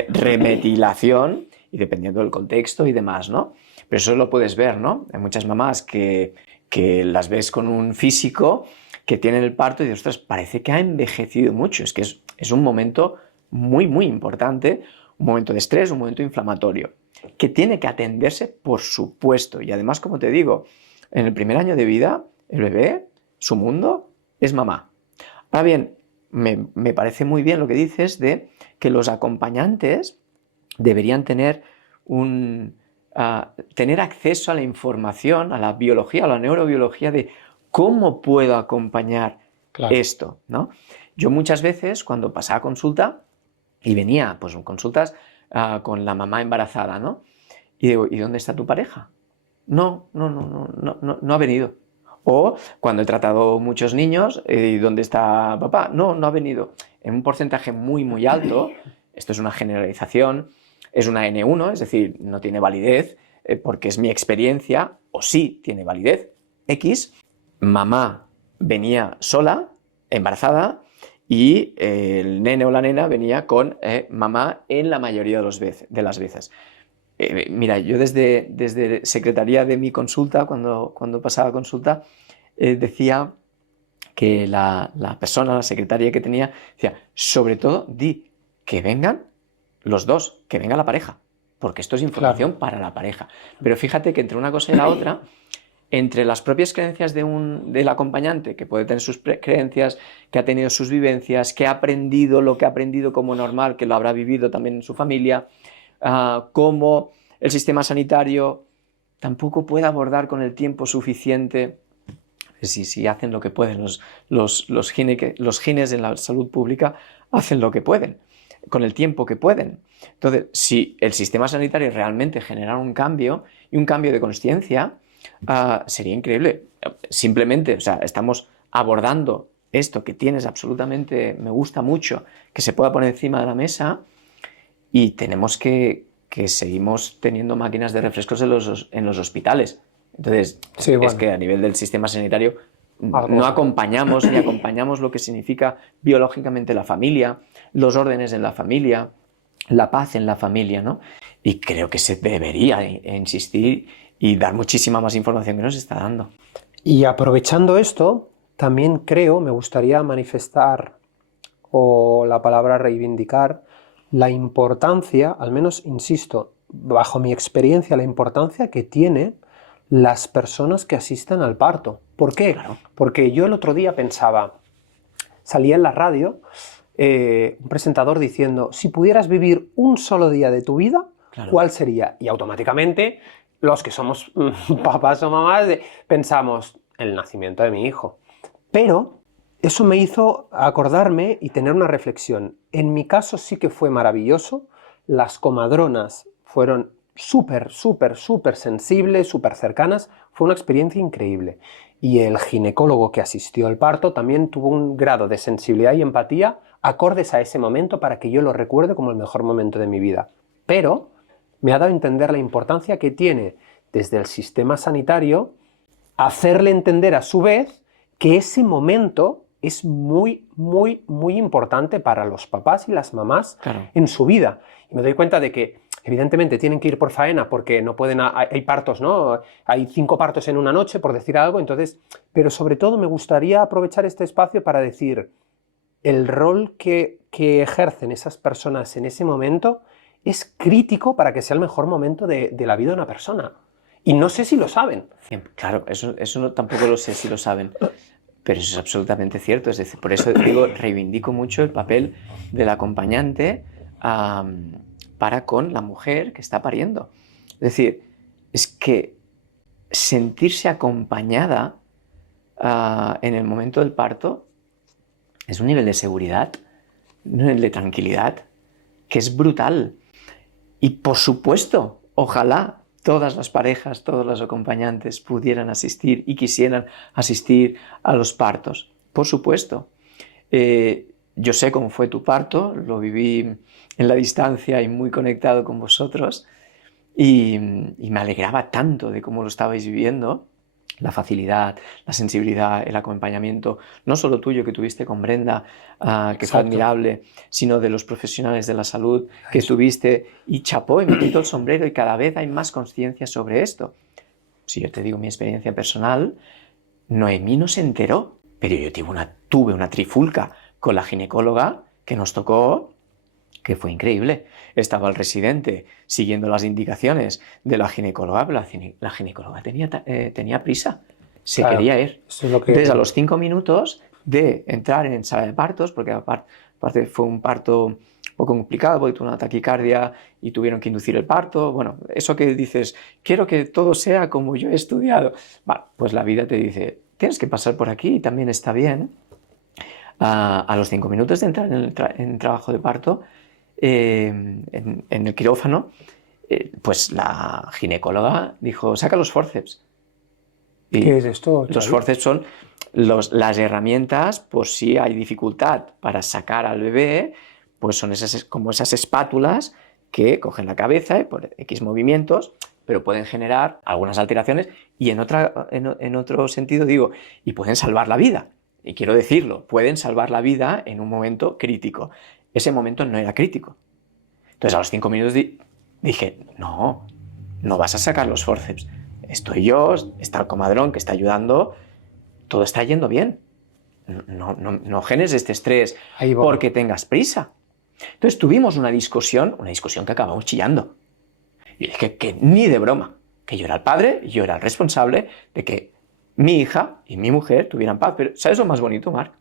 remetilación, y dependiendo del contexto y demás, ¿no? Pero eso lo puedes ver, ¿no? Hay muchas mamás que las ves con un físico que tienen el parto y dices, ostras, parece que ha envejecido mucho. Es que es un momento muy, muy importante, un momento de estrés, un momento inflamatorio, que tiene que atenderse, por supuesto. Y además, como te digo, en el primer año de vida, el bebé, su mundo, es mamá. Ahora bien, me parece muy bien lo que dices de que los acompañantes deberían tener tener acceso a la información, a la biología, a la neurobiología de cómo puedo acompañar esto, ¿no? Yo muchas veces, cuando pasaba consulta, y venía pues consultas con la mamá embarazada, ¿no? Y digo, ¿y dónde está tu pareja? No ha venido. O cuando he tratado muchos niños, ¿y dónde está papá? No ha venido. En un porcentaje muy, muy alto, esto es una generalización, es una N1, es decir, no tiene validez, porque es mi experiencia, o sí tiene validez, X, mamá venía sola, embarazada, y el nene o la nena venía con mamá en la mayoría de las veces. Mira, yo desde secretaría de mi consulta, cuando pasaba consulta, decía que la persona, la secretaria que tenía, decía, sobre todo, di que vengan los dos, que venga la pareja, porque esto es información para la pareja. Pero fíjate que entre una cosa y la otra, entre las propias creencias del acompañante, que puede tener sus creencias, que ha tenido sus vivencias, que ha aprendido lo que ha aprendido como normal, que lo habrá vivido también en su familia, como el sistema sanitario tampoco puede abordar con el tiempo suficiente. Si hacen lo que pueden, los gines en la salud pública hacen lo que pueden, con el tiempo que pueden. Entonces, si el sistema sanitario realmente genera un cambio y un cambio de conciencia, sería increíble. Simplemente, o sea, estamos abordando esto que tienes absolutamente, me gusta mucho, que se pueda poner encima de la mesa, y tenemos que seguimos teniendo máquinas de refrescos en los hospitales. Entonces, es que a nivel del sistema sanitario no acompañamos ni acompañamos lo que significa biológicamente la familia, los órdenes en la familia, la paz en la familia, ¿no? Y creo que se debería insistir y dar muchísima más información que nos está dando. Y aprovechando esto, también me gustaría manifestar, o la palabra reivindicar, la importancia, al menos insisto, bajo mi experiencia, la importancia que tiene las personas que asistan al parto. ¿Por qué? Claro. Porque yo el otro día pensaba, salía en la radio un presentador diciendo, si pudieras vivir un solo día de tu vida, Claro. ¿cuál sería? Y automáticamente los que somos papás o mamás pensamos, el nacimiento de mi hijo. Pero eso me hizo acordarme y tener una reflexión. En mi caso sí que fue maravilloso. Las comadronas fueron súper sensibles, súper cercanas. Fue una experiencia increíble. Y el ginecólogo que asistió al parto también tuvo un grado de sensibilidad y empatía acordes a ese momento para que yo lo recuerde como el mejor momento de mi vida. Pero me ha dado a entender la importancia que tiene desde el sistema sanitario hacerle entender a su vez que ese momento es muy importante para los papás y las mamás Claro. en su vida. Y me doy cuenta de que evidentemente tienen que ir por faena porque no pueden, hay partos, ¿no? Hay 5 partos en una noche, por decir algo, entonces, pero sobre todo me gustaría aprovechar este espacio para decir el rol que ejercen esas personas en ese momento es crítico para que sea el mejor momento de la vida de una persona. Y no sé si lo saben. Claro, eso no, tampoco lo sé si lo saben, pero eso es absolutamente cierto. Es decir, por eso digo, reivindico mucho el papel del acompañante para con la mujer que está pariendo. Es decir, es que sentirse acompañada en el momento del parto es un nivel de seguridad, un nivel de tranquilidad que es brutal. Y por supuesto, ojalá todas las parejas, todos los acompañantes pudieran asistir y quisieran asistir a los partos. Por supuesto. Yo sé cómo fue tu parto, lo viví en la distancia y muy conectado con vosotros y me alegraba tanto de cómo lo estabais viviendo. La facilidad, la sensibilidad, el acompañamiento, no solo tuyo que tuviste con Brenda, que fue admirable, sino de los profesionales de la salud que tuviste, y chapó, y me quito el sombrero, y cada vez hay más conciencia sobre esto. Si yo te digo mi experiencia personal, Noemí no se enteró, pero yo tuve una trifulca con la ginecóloga que nos tocó, que fue increíble. Estaba el residente siguiendo las indicaciones de la ginecóloga, pero la ginecóloga tenía prisa, quería ir. Eso es lo que... Entonces, a los 5 minutos de entrar en sala de partos, porque aparte fue un parto un poco complicado, porque tuvo una taquicardia y tuvieron que inducir el parto. Bueno, eso que dices, quiero que todo sea como yo he estudiado. Bueno, pues la vida te dice, tienes que pasar por aquí y también está bien. A los 5 minutos de entrar en el trabajo de parto, en el quirófano, pues la ginecóloga dijo, saca los forceps. Y ¿qué es esto, los Xavi? forceps son las herramientas, por si hay dificultad para sacar al bebé, pues son como esas espátulas que cogen la cabeza y por X movimientos, pero pueden generar algunas alteraciones y en otro sentido digo, y pueden salvar la vida. Y quiero decirlo, pueden salvar la vida en un momento crítico. Ese momento no era crítico. Entonces a los 5 minutos dije, no vas a sacar los forceps. Estoy yo, está el comadrón que está ayudando, todo está yendo bien. No generes este estrés porque tengas prisa. Entonces tuvimos una discusión que acabamos chillando. Y dije que ni de broma, que yo era el padre y yo era el responsable de que mi hija y mi mujer tuvieran paz. Pero ¿sabes lo más bonito, Marc?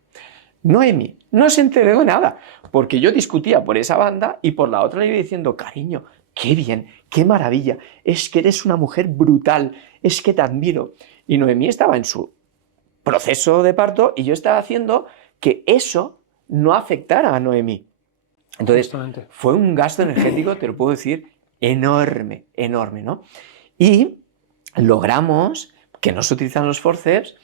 Noemí no se enteró de nada, porque yo discutía por esa banda y por la otra le iba diciendo, cariño, qué bien, qué maravilla, es que eres una mujer brutal, es que te admiro. Y Noemí estaba en su proceso de parto y yo estaba haciendo que eso no afectara a Noemí. Entonces, fue un gasto energético, te lo puedo decir, enorme, ¿no? Y logramos que no se utilizan los forceps.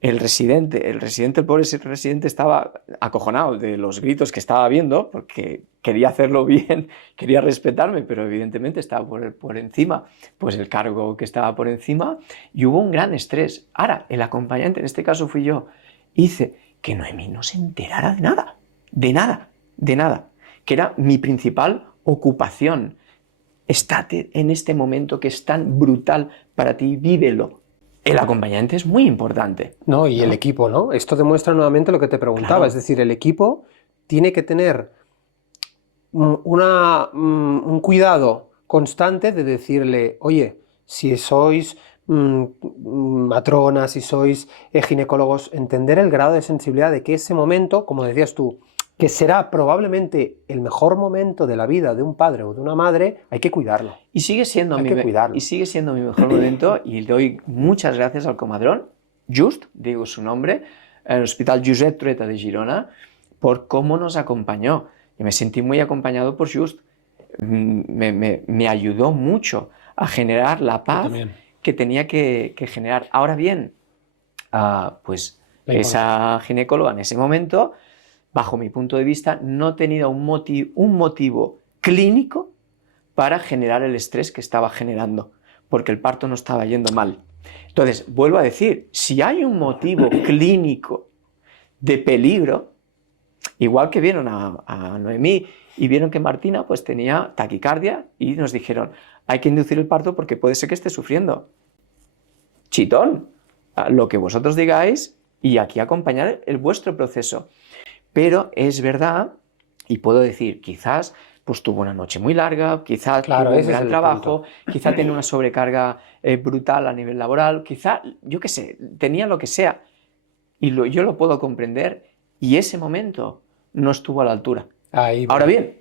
El pobre residente estaba acojonado de los gritos que estaba viendo, porque quería hacerlo bien, quería respetarme, pero evidentemente estaba por encima, pues el cargo que estaba por encima, y hubo un gran estrés. Ahora, el acompañante, en este caso fui yo, hice que Noemí no se enterara de nada, que era mi principal ocupación. Estate en este momento que es tan brutal para ti, vívelo. El acompañante es muy importante. No, y el equipo, ¿no? Esto demuestra nuevamente lo que te preguntaba, claro. Es decir, el equipo tiene que tener un cuidado constante de decirle, oye, si sois matronas, si sois ginecólogos, entender el grado de sensibilidad de que ese momento, como decías tú, que será probablemente el mejor momento de la vida de un padre o de una madre, hay que cuidarlo. Y sigue siendo Hay que cuidarlo. y sigue siendo mi mejor momento, y doy muchas gracias al comadrón, Just, digo su nombre, el Hospital Josep Trueta de Girona, por cómo nos acompañó. Y me sentí muy acompañado por Just. Me ayudó mucho a generar la paz que tenía que generar. Ahora bien, pues esa ginecóloga en ese momento, bajo mi punto de vista, no tenía un motivo clínico para generar el estrés que estaba generando, porque el parto no estaba yendo mal. Entonces, vuelvo a decir, si hay un motivo clínico de peligro, igual que vieron a Noemí y vieron que Martina pues tenía taquicardia y nos dijeron, hay que inducir el parto porque puede ser que esté sufriendo. Chitón, lo que vosotros digáis y aquí acompañar vuestro proceso. Pero es verdad, y puedo decir, quizás pues tuvo una noche muy larga, quizás tuvo un gran trabajo, quizás tenía una sobrecarga brutal a nivel laboral, quizás, yo qué sé, tenía lo que sea. Y yo lo puedo comprender, y ese momento no estuvo a la altura. Ahora bien,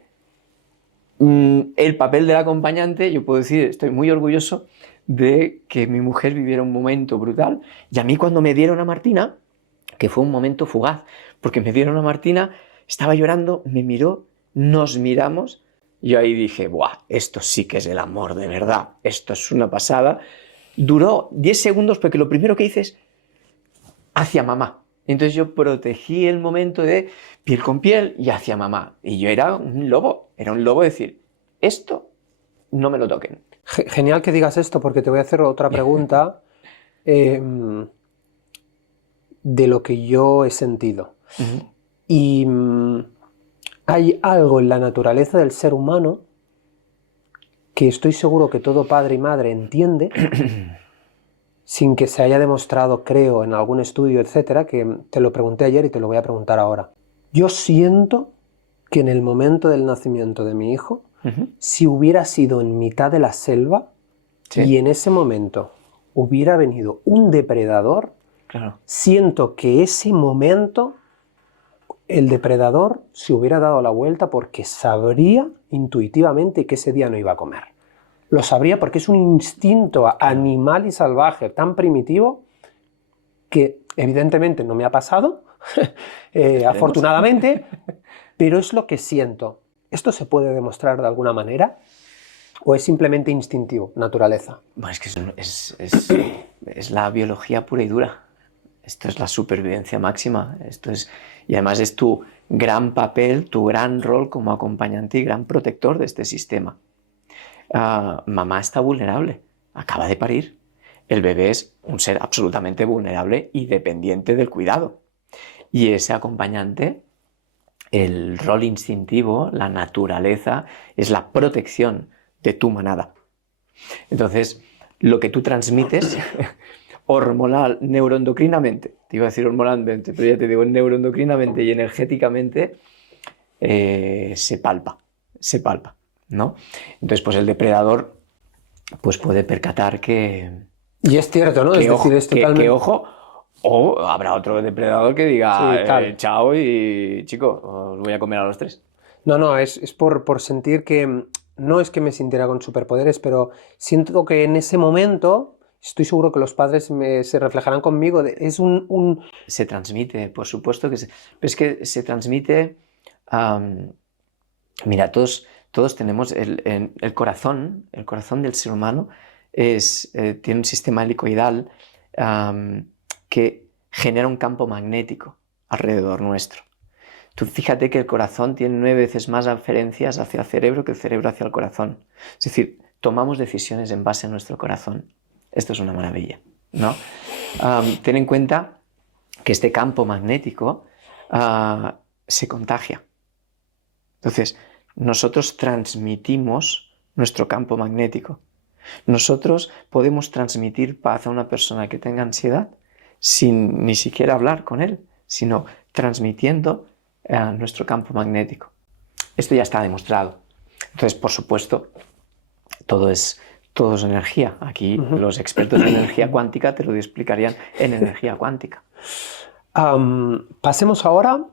el papel del acompañante, yo puedo decir, estoy muy orgulloso de que mi mujer viviera un momento brutal, y a mí cuando me dieron a Martina, que fue un momento fugaz, porque me dieron a Martina, estaba llorando, me miró, nos miramos, y ahí dije, ¡buah! Esto sí que es el amor de verdad, esto es una pasada. Duró 10 segundos porque lo primero que hice es hacia mamá. Entonces yo protegí el momento de piel con piel y hacia mamá. Y yo era un lobo decir, esto no me lo toquen. Genial que digas esto porque te voy a hacer otra pregunta de lo que yo he sentido. Y hay algo en la naturaleza del ser humano que estoy seguro que todo padre y madre entiende, sin que se haya demostrado, creo, en algún estudio, etcétera, que te lo pregunté ayer y te lo voy a preguntar ahora. Yo siento que en el momento del nacimiento de mi hijo, si hubiera sido en mitad de la selva y en ese momento hubiera venido un depredador, siento que ese momento el depredador se hubiera dado la vuelta porque sabría intuitivamente que ese día no iba a comer. Lo sabría porque es un instinto animal y salvaje tan primitivo que evidentemente no me ha pasado, afortunadamente, pero es lo que siento. ¿Esto se puede demostrar de alguna manera o es simplemente instintivo, naturaleza? Bueno, es que es la biología pura y dura. Esto es la supervivencia máxima. Y además es tu gran papel, tu gran rol como acompañante y gran protector de este sistema. Mamá está vulnerable, acaba de parir. El bebé es un ser absolutamente vulnerable y dependiente del cuidado. Y ese acompañante, el rol instintivo, la naturaleza, es la protección de tu manada. Entonces, lo que tú transmites hormonal, neuroendocrinamente, te iba a decir hormonalmente, pero ya te digo, neuroendocrinamente y energéticamente se palpa, ¿no? Entonces, pues el depredador pues puede percatar que... Y es cierto, ¿no? Es decir, es totalmente... que ojo, o habrá otro depredador que diga, chao y chico, os voy a comer a los tres. No, es por sentir que... No es que me sintiera con superpoderes, pero siento que en ese momento... Estoy seguro que los padres se reflejarán conmigo. Se transmite, por supuesto que es que se transmite... mira, todos tenemos el corazón del ser humano tiene un sistema helicoidal que genera un campo magnético alrededor nuestro. Tú fíjate que el corazón tiene 9 veces más aferencias hacia el cerebro que el cerebro hacia el corazón. Es decir, tomamos decisiones en base a nuestro corazón. Esto es una maravilla, ¿no? Ten en cuenta que este campo magnético se contagia. Entonces, nosotros transmitimos nuestro campo magnético. Nosotros podemos transmitir paz a una persona que tenga ansiedad sin ni siquiera hablar con él, sino transmitiendo nuestro campo magnético. Esto ya está demostrado. Entonces, por supuesto, todo es Todo es energía. Aquí los expertos en energía cuántica te lo explicarían en energía cuántica. Pasemos ahora,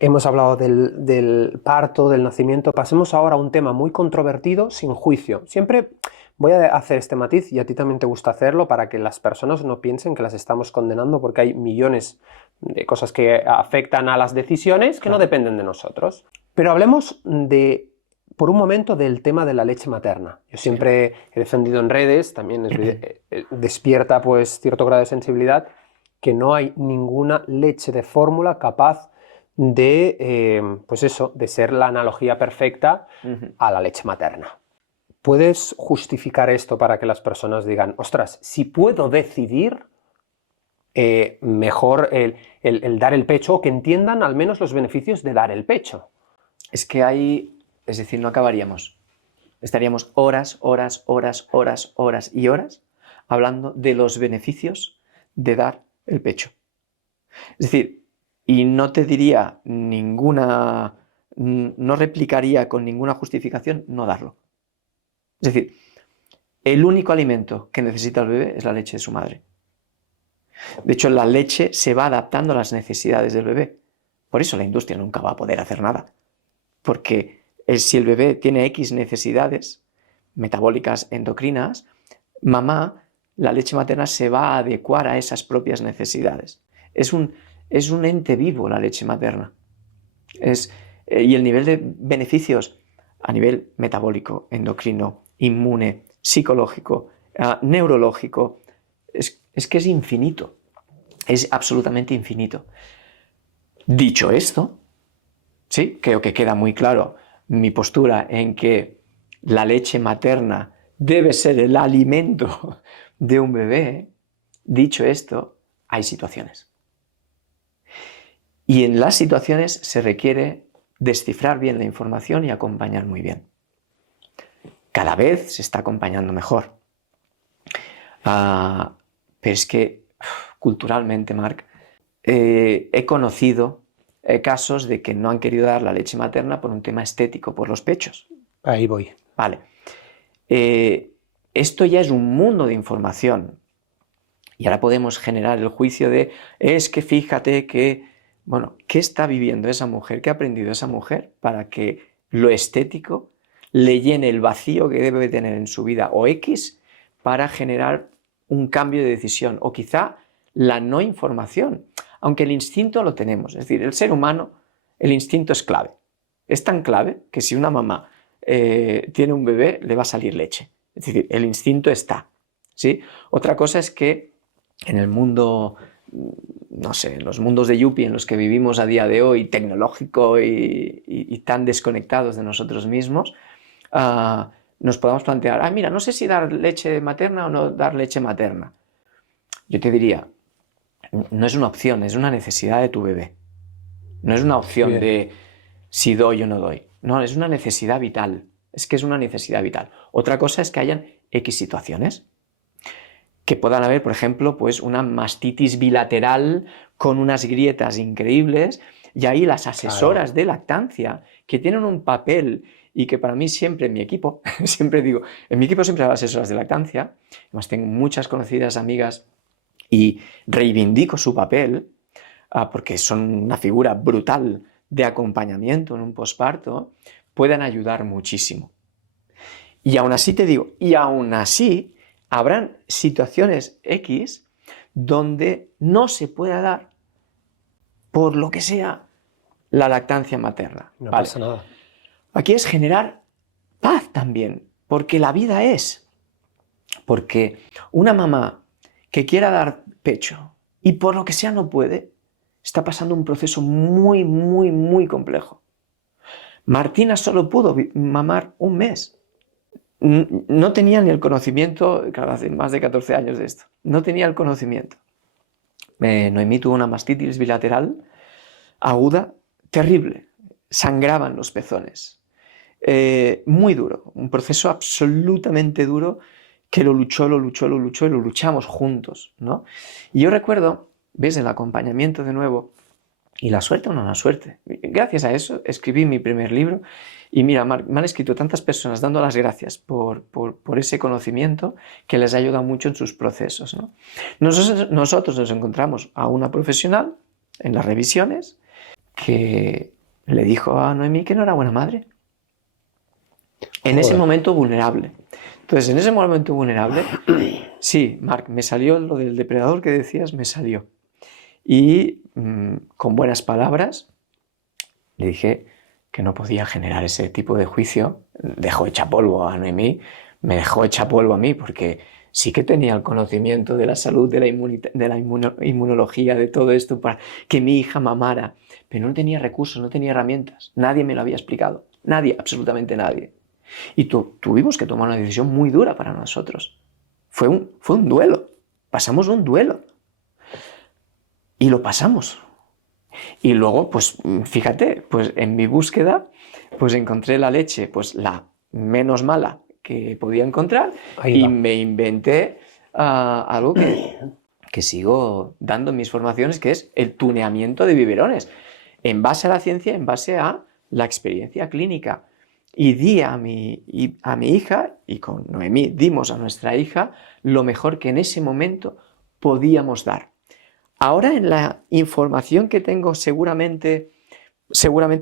hemos hablado del parto, del nacimiento, pasemos ahora a un tema muy controvertido, sin juicio. Siempre voy a hacer este matiz, y a ti también te gusta hacerlo, para que las personas no piensen que las estamos condenando, porque hay millones de cosas que afectan a las decisiones que no dependen de nosotros. Pero hablemos por un momento del tema de la leche materna. Yo siempre he defendido en redes, también despierta pues cierto grado de sensibilidad, que no hay ninguna leche de fórmula capaz de, pues eso, de ser la analogía perfecta a la leche materna. ¿Puedes justificar esto para que las personas digan, ostras, si puedo decidir, mejor el dar el pecho, o que entiendan al menos los beneficios de dar el pecho? Es que es decir, no acabaríamos. Estaríamos horas y horas hablando de los beneficios de dar el pecho. Es decir, y no te diría no replicaría con ninguna justificación no darlo. Es decir, el único alimento que necesita el bebé es la leche de su madre. De hecho, la leche se va adaptando a las necesidades del bebé. Por eso la industria nunca va a poder hacer nada. Porque si el bebé tiene X necesidades metabólicas, endocrinas, la leche materna se va a adecuar a esas propias necesidades. Es un ente vivo la leche materna. Y el nivel de beneficios a nivel metabólico, endocrino, inmune, psicológico, neurológico, es que es infinito. Es absolutamente infinito. Dicho esto, sí, creo que queda muy claro mi postura en que la leche materna debe ser el alimento de un bebé. Dicho esto, hay situaciones. Y en las situaciones se requiere descifrar bien la información y acompañar muy bien. Cada vez se está acompañando mejor. Pero es que culturalmente, Marc, he conocido casos de que no han querido dar la leche materna por un tema estético, por los pechos. Ahí voy. Vale. Esto ya es un mundo de información. Y ahora podemos generar el juicio de, es que fíjate que, bueno, ¿qué está viviendo esa mujer? ¿Qué ha aprendido esa mujer para que lo estético le llene el vacío que debe tener en su vida o X para generar un cambio de decisión? O quizá la no información, aunque el instinto lo tenemos. Es decir, el ser humano, el instinto es clave. Es tan clave que si una mamá tiene un bebé, le va a salir leche. Es decir, el instinto está, ¿sí? Otra cosa es que en el mundo, no sé, en los mundos de yuppie en los que vivimos a día de hoy, tecnológico y tan desconectados de nosotros mismos, nos podamos plantear, mira, no sé si dar leche materna o no dar leche materna. Yo te diría, no es una opción, es una necesidad de tu bebé. No es una opción de si doy o no doy. No, es una necesidad vital. Es que es una necesidad vital. Otra cosa es que hayan X situaciones. Que puedan haber, por ejemplo, pues una mastitis bilateral con unas grietas increíbles, y ahí las asesoras de lactancia, que tienen un papel y que para mí siempre en mi equipo, siempre digo, en mi equipo siempre hay asesoras de lactancia, además tengo muchas conocidas amigas y reivindico su papel porque son una figura brutal de acompañamiento en un posparto, puedan ayudar muchísimo. Y aún así te digo, y aún así habrán situaciones X donde no se pueda dar, por lo que sea, la lactancia materna. No pasa nada. Aquí es generar paz también, porque la vida es. Porque una mamá que quiera dar pecho y por lo que sea no puede, está pasando un proceso muy, muy, muy complejo. Martina solo pudo mamar un mes. No tenía ni el conocimiento, claro, hace más de 14 años de esto, no tenía el conocimiento. Noemí tuvo una mastitis bilateral aguda, terrible, sangraban los pezones. Muy duro, un proceso absolutamente duro que lo luchó y lo luchamos juntos, ¿no? Y yo recuerdo, ves, el acompañamiento de nuevo, Y la suerte o no la suerte. Gracias a eso escribí mi primer libro y mira, Marc, me han escrito tantas personas dando las gracias por ese conocimiento que les ayuda mucho en sus procesos, ¿no? Nosotros nos encontramos a una profesional en las revisiones que le dijo a Noemí que no era buena madre. En ese momento vulnerable. Entonces, en ese momento vulnerable, sí, Marc, me salió lo del depredador que decías, me salió. Y con buenas palabras le dije que no podía generar ese tipo de juicio. Dejó hecha polvo a Noemí, me dejó hecha polvo a mí, porque sí que tenía el conocimiento de la salud, de la inmunología, de todo esto, para que mi hija mamara, pero no tenía recursos, no tenía herramientas. Nadie me lo había explicado. Nadie, absolutamente nadie. Y tuvimos que tomar una decisión muy dura para nosotros. Fue un duelo. Pasamos un duelo. Y lo pasamos. Y luego, pues fíjate, pues en mi búsqueda, pues encontré la leche, pues la menos mala que podía encontrar y me inventé algo que sigo dando en mis formaciones, que es el tuneamiento de biberones, en base a la ciencia, en base a la experiencia clínica. Y di a mi hija, y con Noemí dimos a nuestra hija lo mejor que en ese momento podíamos dar. Ahora en la información que tengo seguramente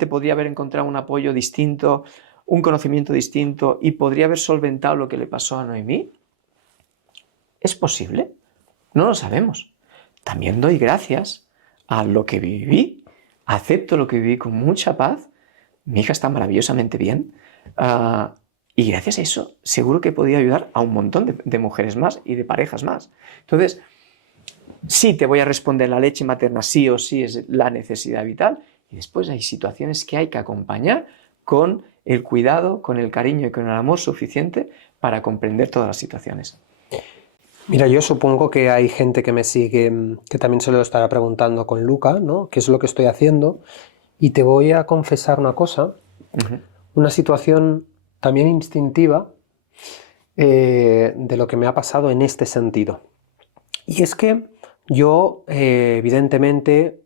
podría haber encontrado un apoyo distinto, un conocimiento distinto y podría haber solventado lo que le pasó a Noemí. ¿Es posible? No lo sabemos. También doy gracias a lo que viví, acepto lo que viví con mucha paz. Mi hija está maravillosamente bien y gracias a eso seguro que podía ayudar a un montón de mujeres más y de parejas más. Entonces, sí te voy a responder, la leche materna sí o sí es la necesidad vital y después hay situaciones que hay que acompañar con el cuidado, con el cariño y con el amor suficiente para comprender todas las situaciones. Mira, yo supongo que hay gente que me sigue que también se lo estará preguntando con Luca, ¿no? ¿Qué es lo que estoy haciendo? Y te voy a confesar una cosa, una situación también instintiva de lo que me ha pasado en este sentido. Y es que yo, evidentemente,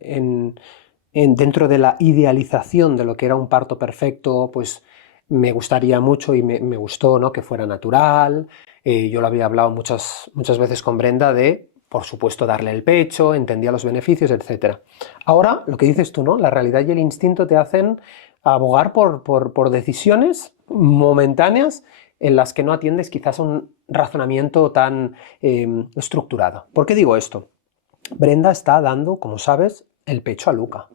dentro de la idealización de lo que era un parto perfecto, pues me gustaría mucho y me gustó, ¿no?, que fuera natural. Yo lo había hablado muchas veces con Brenda de, por supuesto, darle el pecho, entendía los beneficios, etc. Ahora, lo que dices tú, ¿no?, la realidad y el instinto te hacen abogar por decisiones momentáneas en las que no atiendes quizás a un razonamiento tan estructurado. ¿Por qué digo esto? Brenda está dando, como sabes, el pecho a Luca,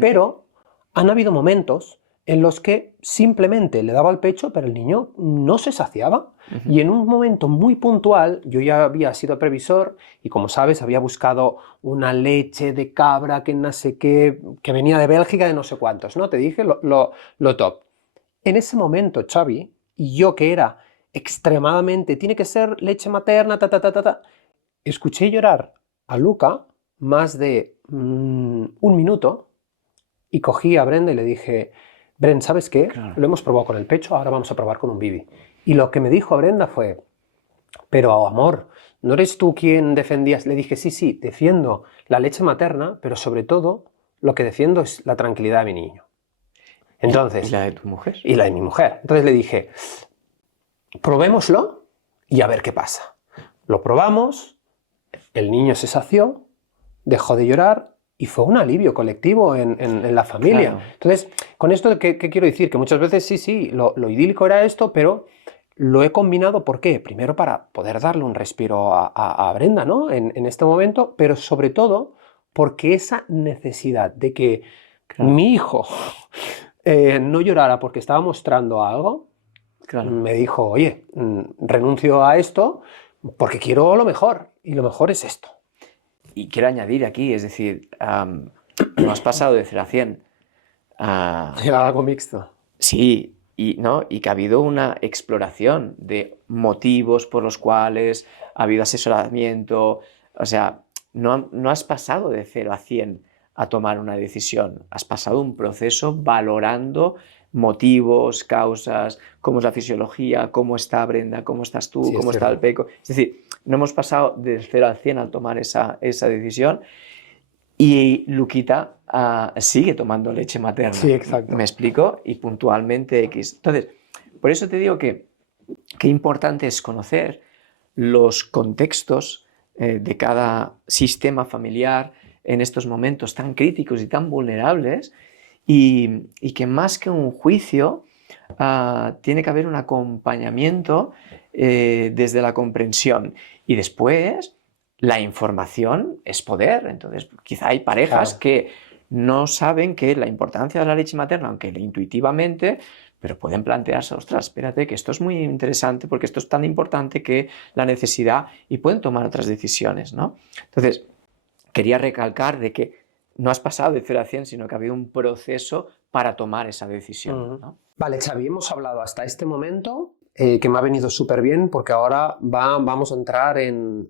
pero han habido momentos en los que simplemente le daba el pecho, pero el niño no se saciaba. Y en un momento muy puntual, yo ya había sido previsor y, como sabes, había buscado una leche de cabra que no sé qué, que venía de Bélgica, de no sé cuántos, ¿no? Te dije lo top. En ese momento, Xavi, y yo que era extremadamente, tiene que ser leche materna, escuché llorar a Luca más de un minuto y cogí a Brenda y le dije: Bren, ¿sabes qué? Claro. Lo hemos probado con el pecho, ahora vamos a probar con un bibi. Y lo que me dijo Brenda fue: pero amor, ¿no eres tú quien defendías? Le dije: sí, defiendo la leche materna, pero sobre todo lo que defiendo es la tranquilidad de mi niño. Entonces, ¿Y la de tu mujer? Y la de mi mujer. Entonces le dije: probémoslo y a ver qué pasa. Lo probamos, el niño se sació, dejó de llorar y fue un alivio colectivo en la familia. Claro. Entonces, con esto, ¿qué quiero decir? Que muchas veces sí, lo idílico era esto, pero lo he combinado, ¿por qué? Primero para poder darle un respiro a Brenda, ¿no?, en este momento, pero sobre todo porque esa necesidad de que mi hijo no llorara porque estaba mostrando algo, me dijo: oye, renuncio a esto porque quiero lo mejor, y lo mejor es esto. Y quiero añadir aquí, es decir, no has pasado de 0 a 100. Era algo mixto. Sí, y que ha habido una exploración de motivos por los cuales ha habido asesoramiento. O sea, no has pasado de 0 a 100 a tomar una decisión. Has pasado un proceso valorando motivos, causas, cómo es la fisiología, cómo está Brenda, cómo estás tú, cómo está el peco. Es decir, no hemos pasado del 0 al 100 al tomar esa decisión. Y Luquita sigue tomando leche materna. Sí, exacto. ¿Me explico? Y puntualmente X. Entonces, por eso te digo que qué importante es conocer los contextos de cada sistema familiar en estos momentos tan críticos y tan vulnerables, y que más que un juicio tiene que haber un acompañamiento desde la comprensión, y después la información es poder. Entonces quizá hay parejas Claro. que no saben que la importancia de la leche materna, aunque intuitivamente, pero pueden plantearse, ostras, espérate, que esto es muy interesante porque esto es tan importante que la necesidad, y pueden tomar otras decisiones, ¿no? Entonces, quería recalcar de que no has pasado de 0 a 100, sino que ha habido un proceso para tomar esa decisión, ¿no? Vale, Xavi, hemos hablado hasta este momento, que me ha venido súper bien porque ahora vamos a entrar en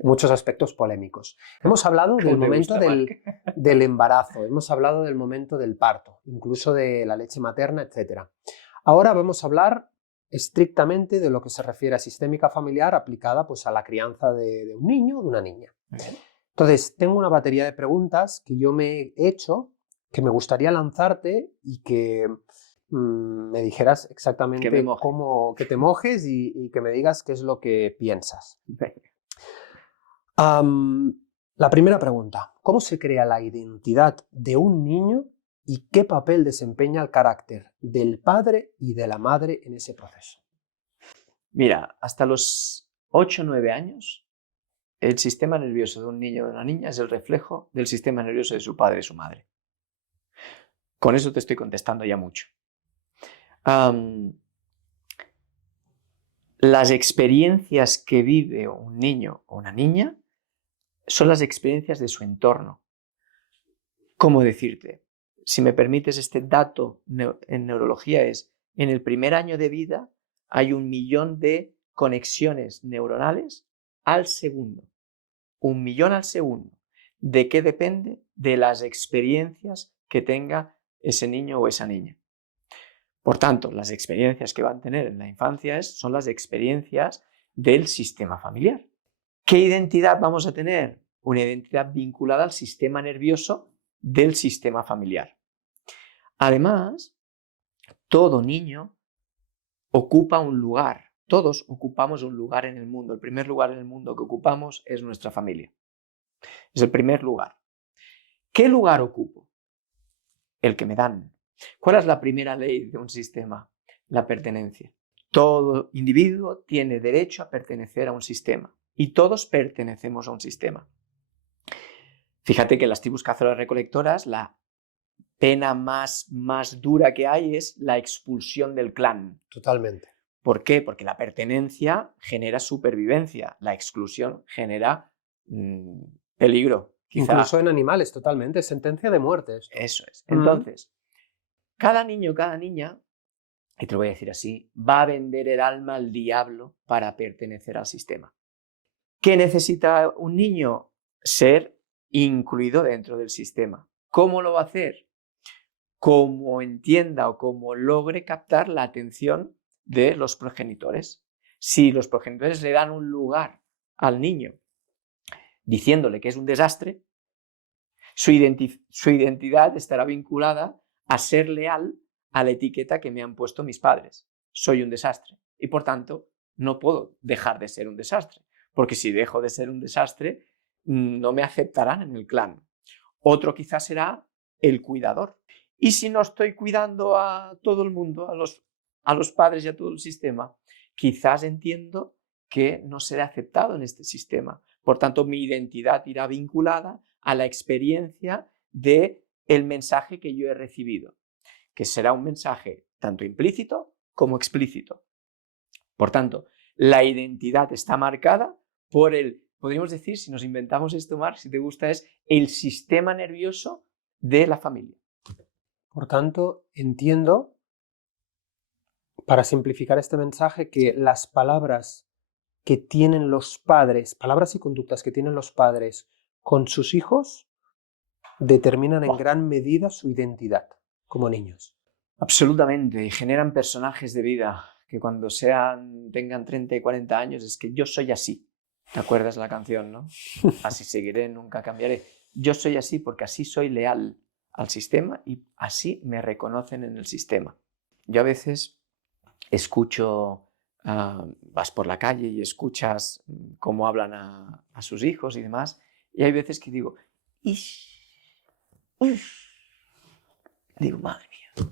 muchos aspectos polémicos. Hemos hablado del momento del embarazo, hemos hablado del momento del parto, incluso de la leche materna, etc. Ahora vamos a hablar estrictamente de lo que se refiere a sistémica familiar aplicada pues, a la crianza de un niño o de una niña. Entonces, tengo una batería de preguntas que yo me he hecho, que me gustaría lanzarte y que me dijeras exactamente cómo, que te mojes y que me digas qué es lo que piensas. La primera pregunta, ¿cómo se crea la identidad de un niño y qué papel desempeña el carácter del padre y de la madre en ese proceso? Mira, hasta los 8 o 9 años, el sistema nervioso de un niño o de una niña es el reflejo del sistema nervioso de su padre y su madre. Con eso te estoy contestando ya mucho. Las experiencias que vive un niño o una niña son las experiencias de su entorno. ¿Cómo decirte? Si me permites, este dato en neurología es, en el primer año de vida hay 1 millón de conexiones neuronales al segundo. 1 millón al segundo. ¿De qué depende? De las experiencias que tenga ese niño o esa niña. Por tanto, las experiencias que van a tener en la infancia son las experiencias del sistema familiar. ¿Qué identidad vamos a tener? Una identidad vinculada al sistema nervioso del sistema familiar. Además, todo niño ocupa un lugar. Todos ocupamos un lugar en el mundo. El primer lugar en el mundo que ocupamos es nuestra familia. Es el primer lugar. ¿Qué lugar ocupo? El que me dan. ¿Cuál es la primera ley de un sistema? La pertenencia. Todo individuo tiene derecho a pertenecer a un sistema y todos pertenecemos a un sistema. Fíjate que en las tribus cazadoras recolectoras la pena más dura que hay es la expulsión del clan. Totalmente. ¿Por qué? Porque la pertenencia genera supervivencia, la exclusión genera peligro. Quizá. Incluso en animales, totalmente. Sentencia de muerte. Esto. Eso es. Entonces, cada niño, cada niña, y te lo voy a decir así, va a vender el alma al diablo para pertenecer al sistema. ¿Qué necesita un niño? Ser incluido dentro del sistema. ¿Cómo lo va a hacer? Como entienda o como logre captar la atención de los progenitores. Si los progenitores le dan un lugar al niño diciéndole que es un desastre, su identidad estará vinculada a ser leal a la etiqueta que me han puesto mis padres. Soy un desastre y por tanto no puedo dejar de ser un desastre, porque si dejo de ser un desastre no me aceptarán en el clan. Otro quizás será el cuidador. Y si no estoy cuidando a todo el mundo, a los padres y a todo el sistema, quizás entiendo que no seré aceptado en este sistema. Por tanto, mi identidad irá vinculada a la experiencia del mensaje que yo he recibido, que será un mensaje tanto implícito como explícito. Por tanto, la identidad está marcada por podríamos decir, si nos inventamos esto, Marc, si te gusta, es el sistema nervioso de la familia. Por tanto, entiendo, para simplificar este mensaje, que las palabras que tienen los padres, palabras y conductas que tienen los padres con sus hijos, determinan en gran medida su identidad como niños. Absolutamente, y generan personajes de vida que cuando tengan 30 y 40 años es que yo soy así. ¿Te acuerdas la canción, no? Así seguiré, nunca cambiaré. yo soy así porque así soy leal al sistema y así me reconocen en el sistema. Yo a veces escucho, vas por la calle y escuchas cómo hablan a sus hijos y demás, y hay veces que digo, digo, madre mía.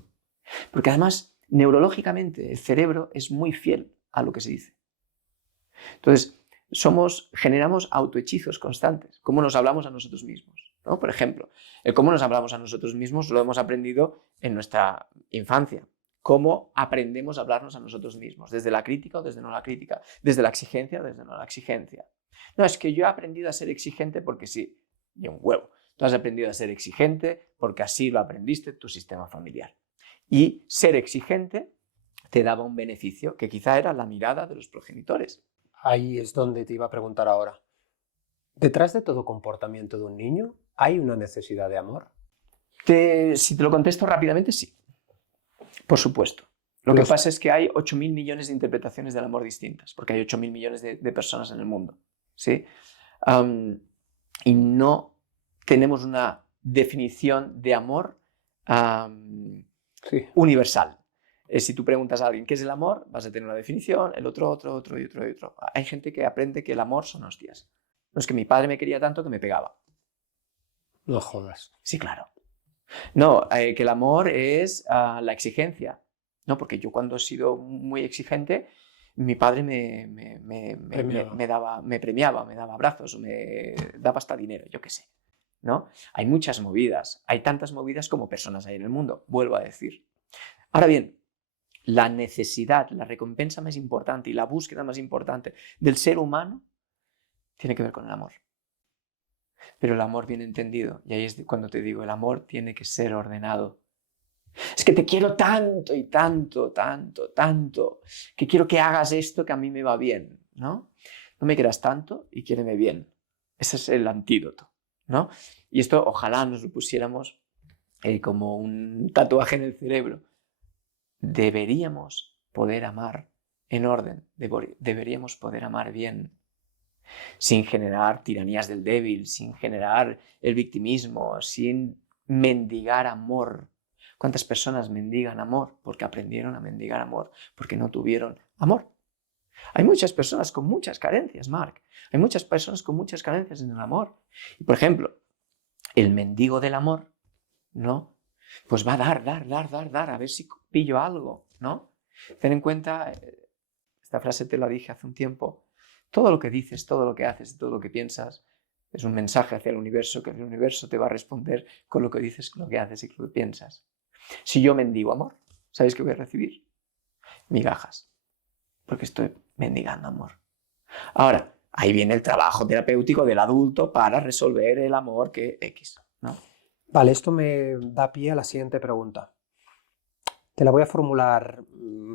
Porque además, neurológicamente, el cerebro es muy fiel a lo que se dice. Entonces, generamos autohechizos constantes, cómo nos hablamos a nosotros mismos, ¿no? Por ejemplo, el cómo nos hablamos a nosotros mismos lo hemos aprendido en nuestra infancia. Cómo aprendemos a hablarnos a nosotros mismos, desde la crítica o desde no la crítica, desde la exigencia o desde no la exigencia. No, es que yo he aprendido a ser exigente porque sí, y un huevo. Tú has aprendido a ser exigente porque así lo aprendiste en tu sistema familiar. Y ser exigente te daba un beneficio que quizá era la mirada de los progenitores. Ahí es donde te iba a preguntar ahora. ¿Detrás de todo comportamiento de un niño hay una necesidad de amor? Si te lo contesto rápidamente, sí. Por supuesto. Lo que pasa es que hay 8.000 millones de interpretaciones del amor distintas, porque hay 8.000 millones de personas en el mundo, ¿sí? Y no tenemos una definición de amor universal. Si tú preguntas a alguien qué es el amor, vas a tener una definición, el otro. Hay gente que aprende que el amor son hostias. No es que mi padre me quería tanto que me pegaba. No jodas. Sí, claro. No, que el amor es la exigencia. No, porque yo cuando he sido muy exigente, mi padre me premiaba, me daba abrazos, me daba hasta dinero, yo qué sé. ¿No? Hay muchas movidas, hay tantas movidas como personas hay en el mundo, vuelvo a decir. Ahora bien, la necesidad, la recompensa más importante y la búsqueda más importante del ser humano tiene que ver con el amor. Pero el amor bien entendido, y ahí es cuando te digo, el amor tiene que ser ordenado. Es que te quiero tanto y tanto, que quiero que hagas esto que a mí me va bien, ¿no? No me quieras tanto y quiéreme bien. Ese es el antídoto, ¿no? Y esto ojalá nos lo pusiéramos como un tatuaje en el cerebro. Deberíamos poder amar en orden, deberíamos poder amar bien, sin generar tiranías del débil, sin generar el victimismo, sin mendigar amor. ¿Cuántas personas mendigan amor? Porque aprendieron a mendigar amor, porque no tuvieron amor. Hay muchas personas con muchas carencias, Marc. Hay muchas personas con muchas carencias en el amor. Y, por ejemplo, el mendigo del amor, ¿no? Pues va a dar, a ver si pillo algo, ¿no? Ten en cuenta, esta frase te la dije hace un tiempo, todo lo que dices, todo lo que haces, todo lo que piensas es un mensaje hacia el universo, que el universo te va a responder con lo que dices, con lo que haces y con lo que piensas. Si yo mendigo amor, ¿sabéis qué voy a recibir? Migajas, porque estoy mendigando amor. Ahora, ahí viene el trabajo terapéutico del adulto para resolver el amor que X, ¿no? Vale, esto me da pie a la siguiente pregunta. Te la voy a formular,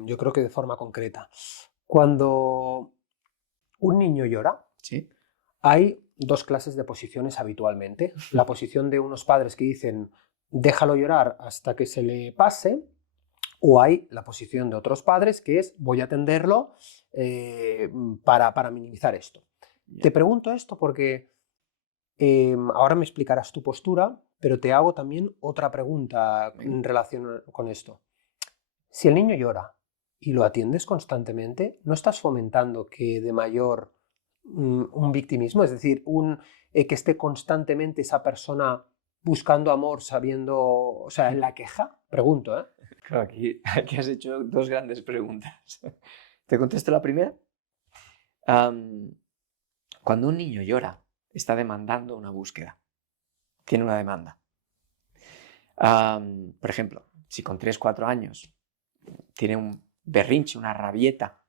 yo creo que de forma concreta. Cuando un niño llora, ¿sí? Hay dos clases de posiciones habitualmente. La posición de unos padres que dicen déjalo llorar hasta que se le pase, o hay la posición de otros padres que es voy a atenderlo para minimizar esto. Yeah. Te pregunto esto porque ahora me explicarás tu postura, pero te hago también otra pregunta en relación con esto. Si el niño llora y lo atiendes constantemente, ¿no estás fomentando que de mayor un victimismo? Es decir, que esté constantemente esa persona buscando amor, sabiendo, o sea, en la queja? Pregunto, ¿eh? Claro, aquí has hecho dos grandes preguntas. ¿Te contesto la primera? Cuando un niño llora, está demandando una búsqueda. Tiene una demanda. Por ejemplo, si con 3, 4 años tiene un berrinche, una rabieta,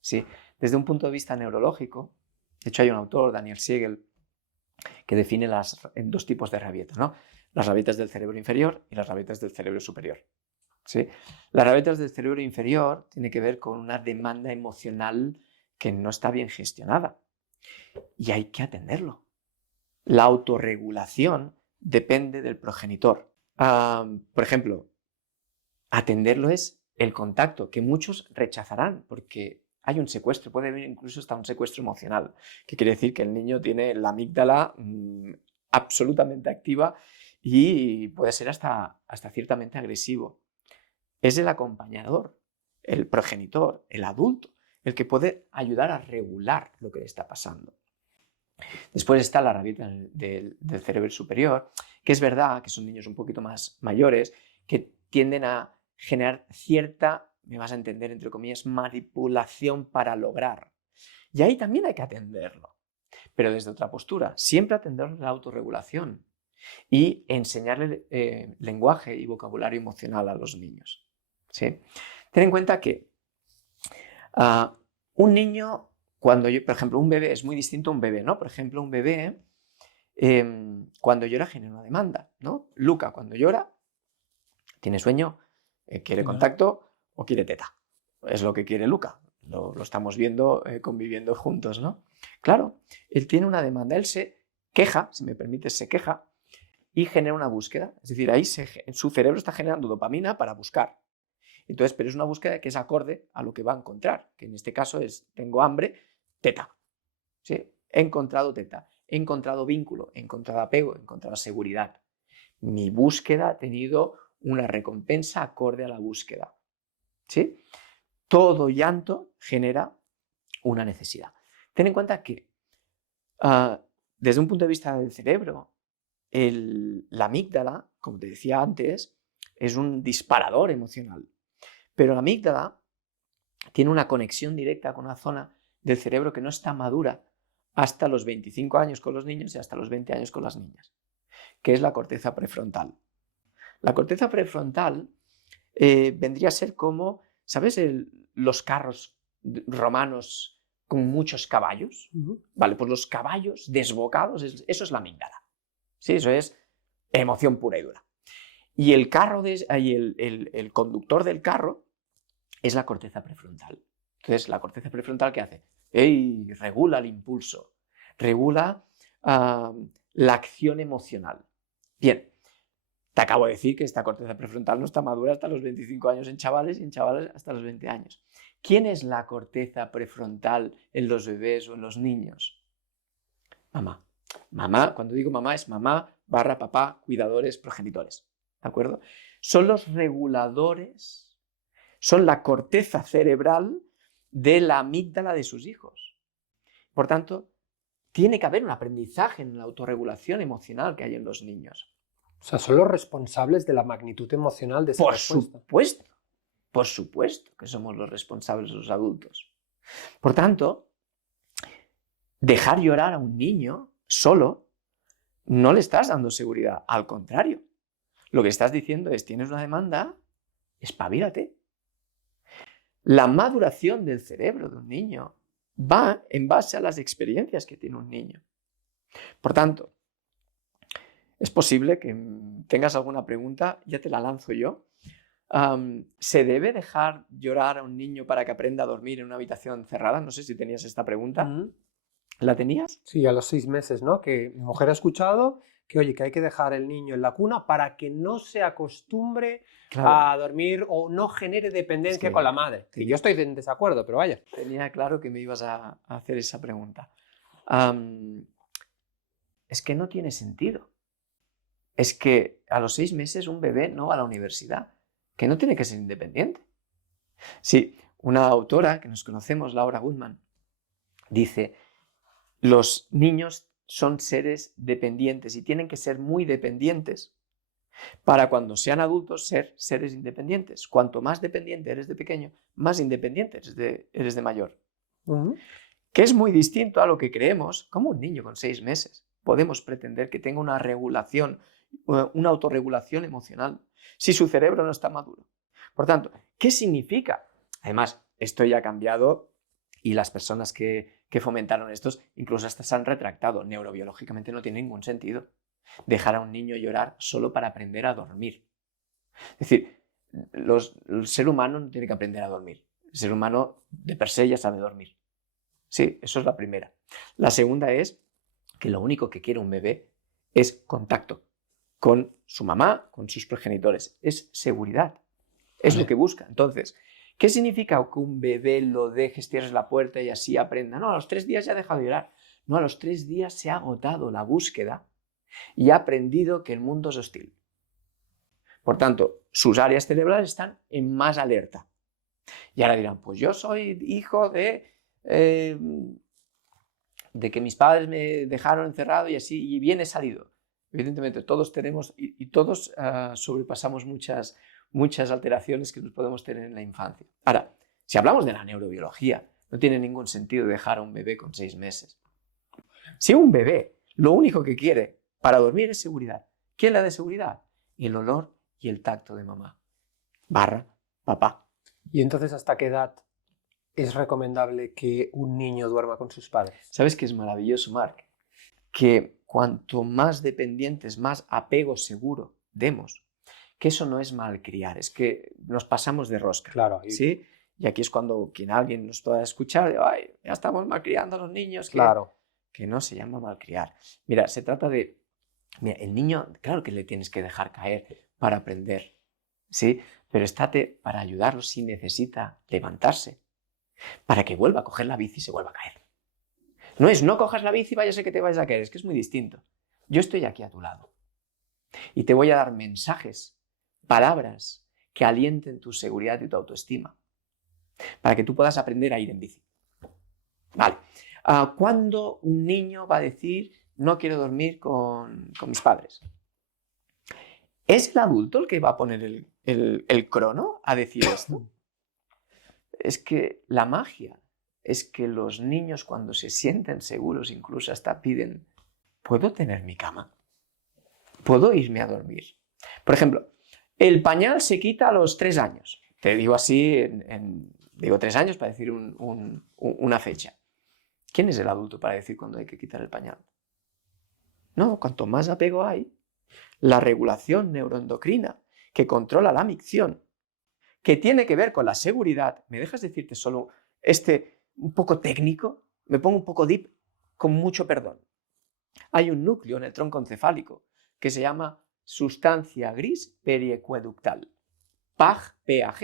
¿sí? Desde un punto de vista neurológico, de hecho hay un autor, Daniel Siegel, que define dos tipos de rabietas, ¿no? Las rabietas del cerebro inferior y las rabietas del cerebro superior, ¿sí? Las rabietas del cerebro inferior tienen que ver con una demanda emocional que no está bien gestionada y hay que atenderlo. La autorregulación depende del progenitor. Por ejemplo, atenderlo es el contacto, que muchos rechazarán porque hay un secuestro, puede haber incluso hasta un secuestro emocional, que quiere decir que el niño tiene la amígdala absolutamente activa y puede ser hasta ciertamente agresivo. Es el acompañador, el progenitor, el adulto, el que puede ayudar a regular lo que le está pasando. Después está la rabieta del cerebro superior, que es verdad que son niños un poquito más mayores, que tienden a generar cierta, me vas a entender, entre comillas, manipulación para lograr. Y ahí también hay que atenderlo, pero desde otra postura, siempre atender la autorregulación y enseñarle lenguaje y vocabulario emocional a los niños, ¿sí? Ten en cuenta que un niño, por ejemplo, un bebé es muy distinto a un bebé, ¿no? Por ejemplo, un bebé cuando llora genera una demanda, ¿no? Luca, cuando llora, tiene sueño, quiere contacto o quiere teta. Es lo que quiere Luca. Lo estamos viendo conviviendo juntos, ¿no? Claro, él tiene una demanda, él se queja, si me permites, se queja y genera una búsqueda. Es decir, ahí su cerebro está generando dopamina para buscar. Entonces, pero es una búsqueda que es acorde a lo que va a encontrar, que en este caso es, tengo hambre, teta. ¿Sí? He encontrado teta, he encontrado vínculo, he encontrado apego, he encontrado seguridad. Mi búsqueda ha tenido una recompensa acorde a la búsqueda. ¿Sí? Todo llanto genera una necesidad. Ten en cuenta que desde un punto de vista del cerebro, la amígdala, como te decía antes, es un disparador emocional. Pero la amígdala tiene una conexión directa con una zona del cerebro que no está madura hasta los 25 años con los niños y hasta los 20 años con las niñas, que es la corteza prefrontal. La corteza prefrontal vendría a ser como, ¿sabes? Los carros romanos con muchos caballos. Vale, pues los caballos desbocados, eso es la amígdala. Sí, eso es emoción pura y dura. Y el conductor del carro es la corteza prefrontal. Entonces, la corteza prefrontal, ¿qué hace? Regula el impulso, regula la acción emocional. Bien, te acabo de decir que esta corteza prefrontal no está madura hasta los 25 años en chavales y en chavales hasta los 20 años. ¿Quién es la corteza prefrontal en los bebés o en los niños? Mamá. Mamá, cuando digo mamá, es mamá / papá, cuidadores, progenitores. ¿De acuerdo? Son los reguladores, son la corteza cerebral de la amígdala de sus hijos. Por tanto, tiene que haber un aprendizaje en la autorregulación emocional que hay en los niños. O sea, son los responsables de la magnitud emocional de esa respuesta. Por supuesto que somos los responsables los adultos. Por tanto, dejar llorar a un niño solo no le estás dando seguridad, al contrario. Lo que estás diciendo es, tienes una demanda, espabilate. La maduración del cerebro de un niño va en base a las experiencias que tiene un niño. Por tanto, es posible que tengas alguna pregunta, ya te la lanzo yo. ¿Se debe dejar llorar a un niño para que aprenda a dormir en una habitación cerrada? No sé si tenías esta pregunta. ¿La tenías? Sí, a los 6 meses, ¿no? Que mi mujer ha escuchado que, oye, que hay que dejar el niño en la cuna para que no se acostumbre a dormir o no genere dependencia con la madre. Y yo estoy en desacuerdo, pero vaya. Tenía claro que me ibas a hacer esa pregunta. Es que no tiene sentido. Es que a los 6 meses un bebé no va a la universidad, que no tiene que ser independiente. Sí, una autora que nos conocemos, Laura Goodman, dice, los niños son seres dependientes y tienen que ser muy dependientes para cuando sean adultos ser seres independientes. Cuanto más dependiente eres de pequeño, más independiente eres de mayor. Que es muy distinto a lo que creemos. Como un niño con 6 meses podemos pretender que tenga una regulación, una autorregulación emocional, si su cerebro no está maduro. Por tanto, ¿qué significa? Además, esto ya ha cambiado y las personas que fomentaron estos incluso hasta se han retractado. Neurobiológicamente no tiene ningún sentido dejar a un niño llorar solo para aprender a dormir. Es decir, el ser humano no tiene que aprender a dormir. El ser humano de per se ya sabe dormir. Sí, eso es la primera. La segunda es que lo único que quiere un bebé es contacto con su mamá, con sus progenitores. Es seguridad. Es lo que busca. Entonces, ¿qué significa que un bebé lo dejes, cierres la puerta y así aprenda? No, a los 3 días ya ha dejado de llorar. No, a los 3 días se ha agotado la búsqueda y ha aprendido que el mundo es hostil. Por tanto, sus áreas cerebrales están en más alerta. Y ahora dirán, pues yo soy hijo de que mis padres me dejaron encerrado y así, y bien he salido. Evidentemente, todos tenemos y todos sobrepasamos muchas alteraciones que nos podemos tener en la infancia. Ahora, si hablamos de la neurobiología, no tiene ningún sentido dejar a un bebé con 6 meses. Si un bebé lo único que quiere para dormir es seguridad, ¿qué es la de seguridad? El olor y el tacto de mamá / papá. ¿Y entonces hasta qué edad es recomendable que un niño duerma con sus padres? ¿Sabes qué es maravilloso, Marc? Que cuanto más dependientes, más apego seguro demos, que eso no es malcriar, es que nos pasamos de rosca. Claro. ¿Sí? Y aquí es cuando alguien nos pueda escuchar, ay, ya estamos malcriando a los niños. Claro. Que no se llama malcriar. Mira, se trata de... Mira, el niño, claro que le tienes que dejar caer para aprender, ¿sí? Pero estate para ayudarlo si necesita levantarse, para que vuelva a coger la bici y se vuelva a caer. No es no cojas la bici y vaya a ser que te vayas a caer, es que es muy distinto. Yo estoy aquí a tu lado y te voy a dar mensajes, palabras que alienten tu seguridad y tu autoestima, para que tú puedas aprender a ir en bici. Vale. ¿Cuándo un niño va a decir no quiero dormir con mis padres? ¿Es el adulto el que va a poner el crono a decir esto? Es que la magia es que los niños cuando se sienten seguros incluso hasta piden, ¿puedo tener mi cama? ¿Puedo irme a dormir? Por ejemplo, el pañal se quita a los 3 años. Te digo así, digo 3 años para decir una fecha. ¿Quién es el adulto para decir cuándo hay que quitar el pañal? No, cuanto más apego hay, la regulación neuroendocrina que controla la micción, que tiene que ver con la seguridad. ¿Me dejas decirte solo un poco técnico? Me pongo un poco deep, con mucho perdón. Hay un núcleo en el tronco encefálico que se llama sustancia gris periacueductal. PAG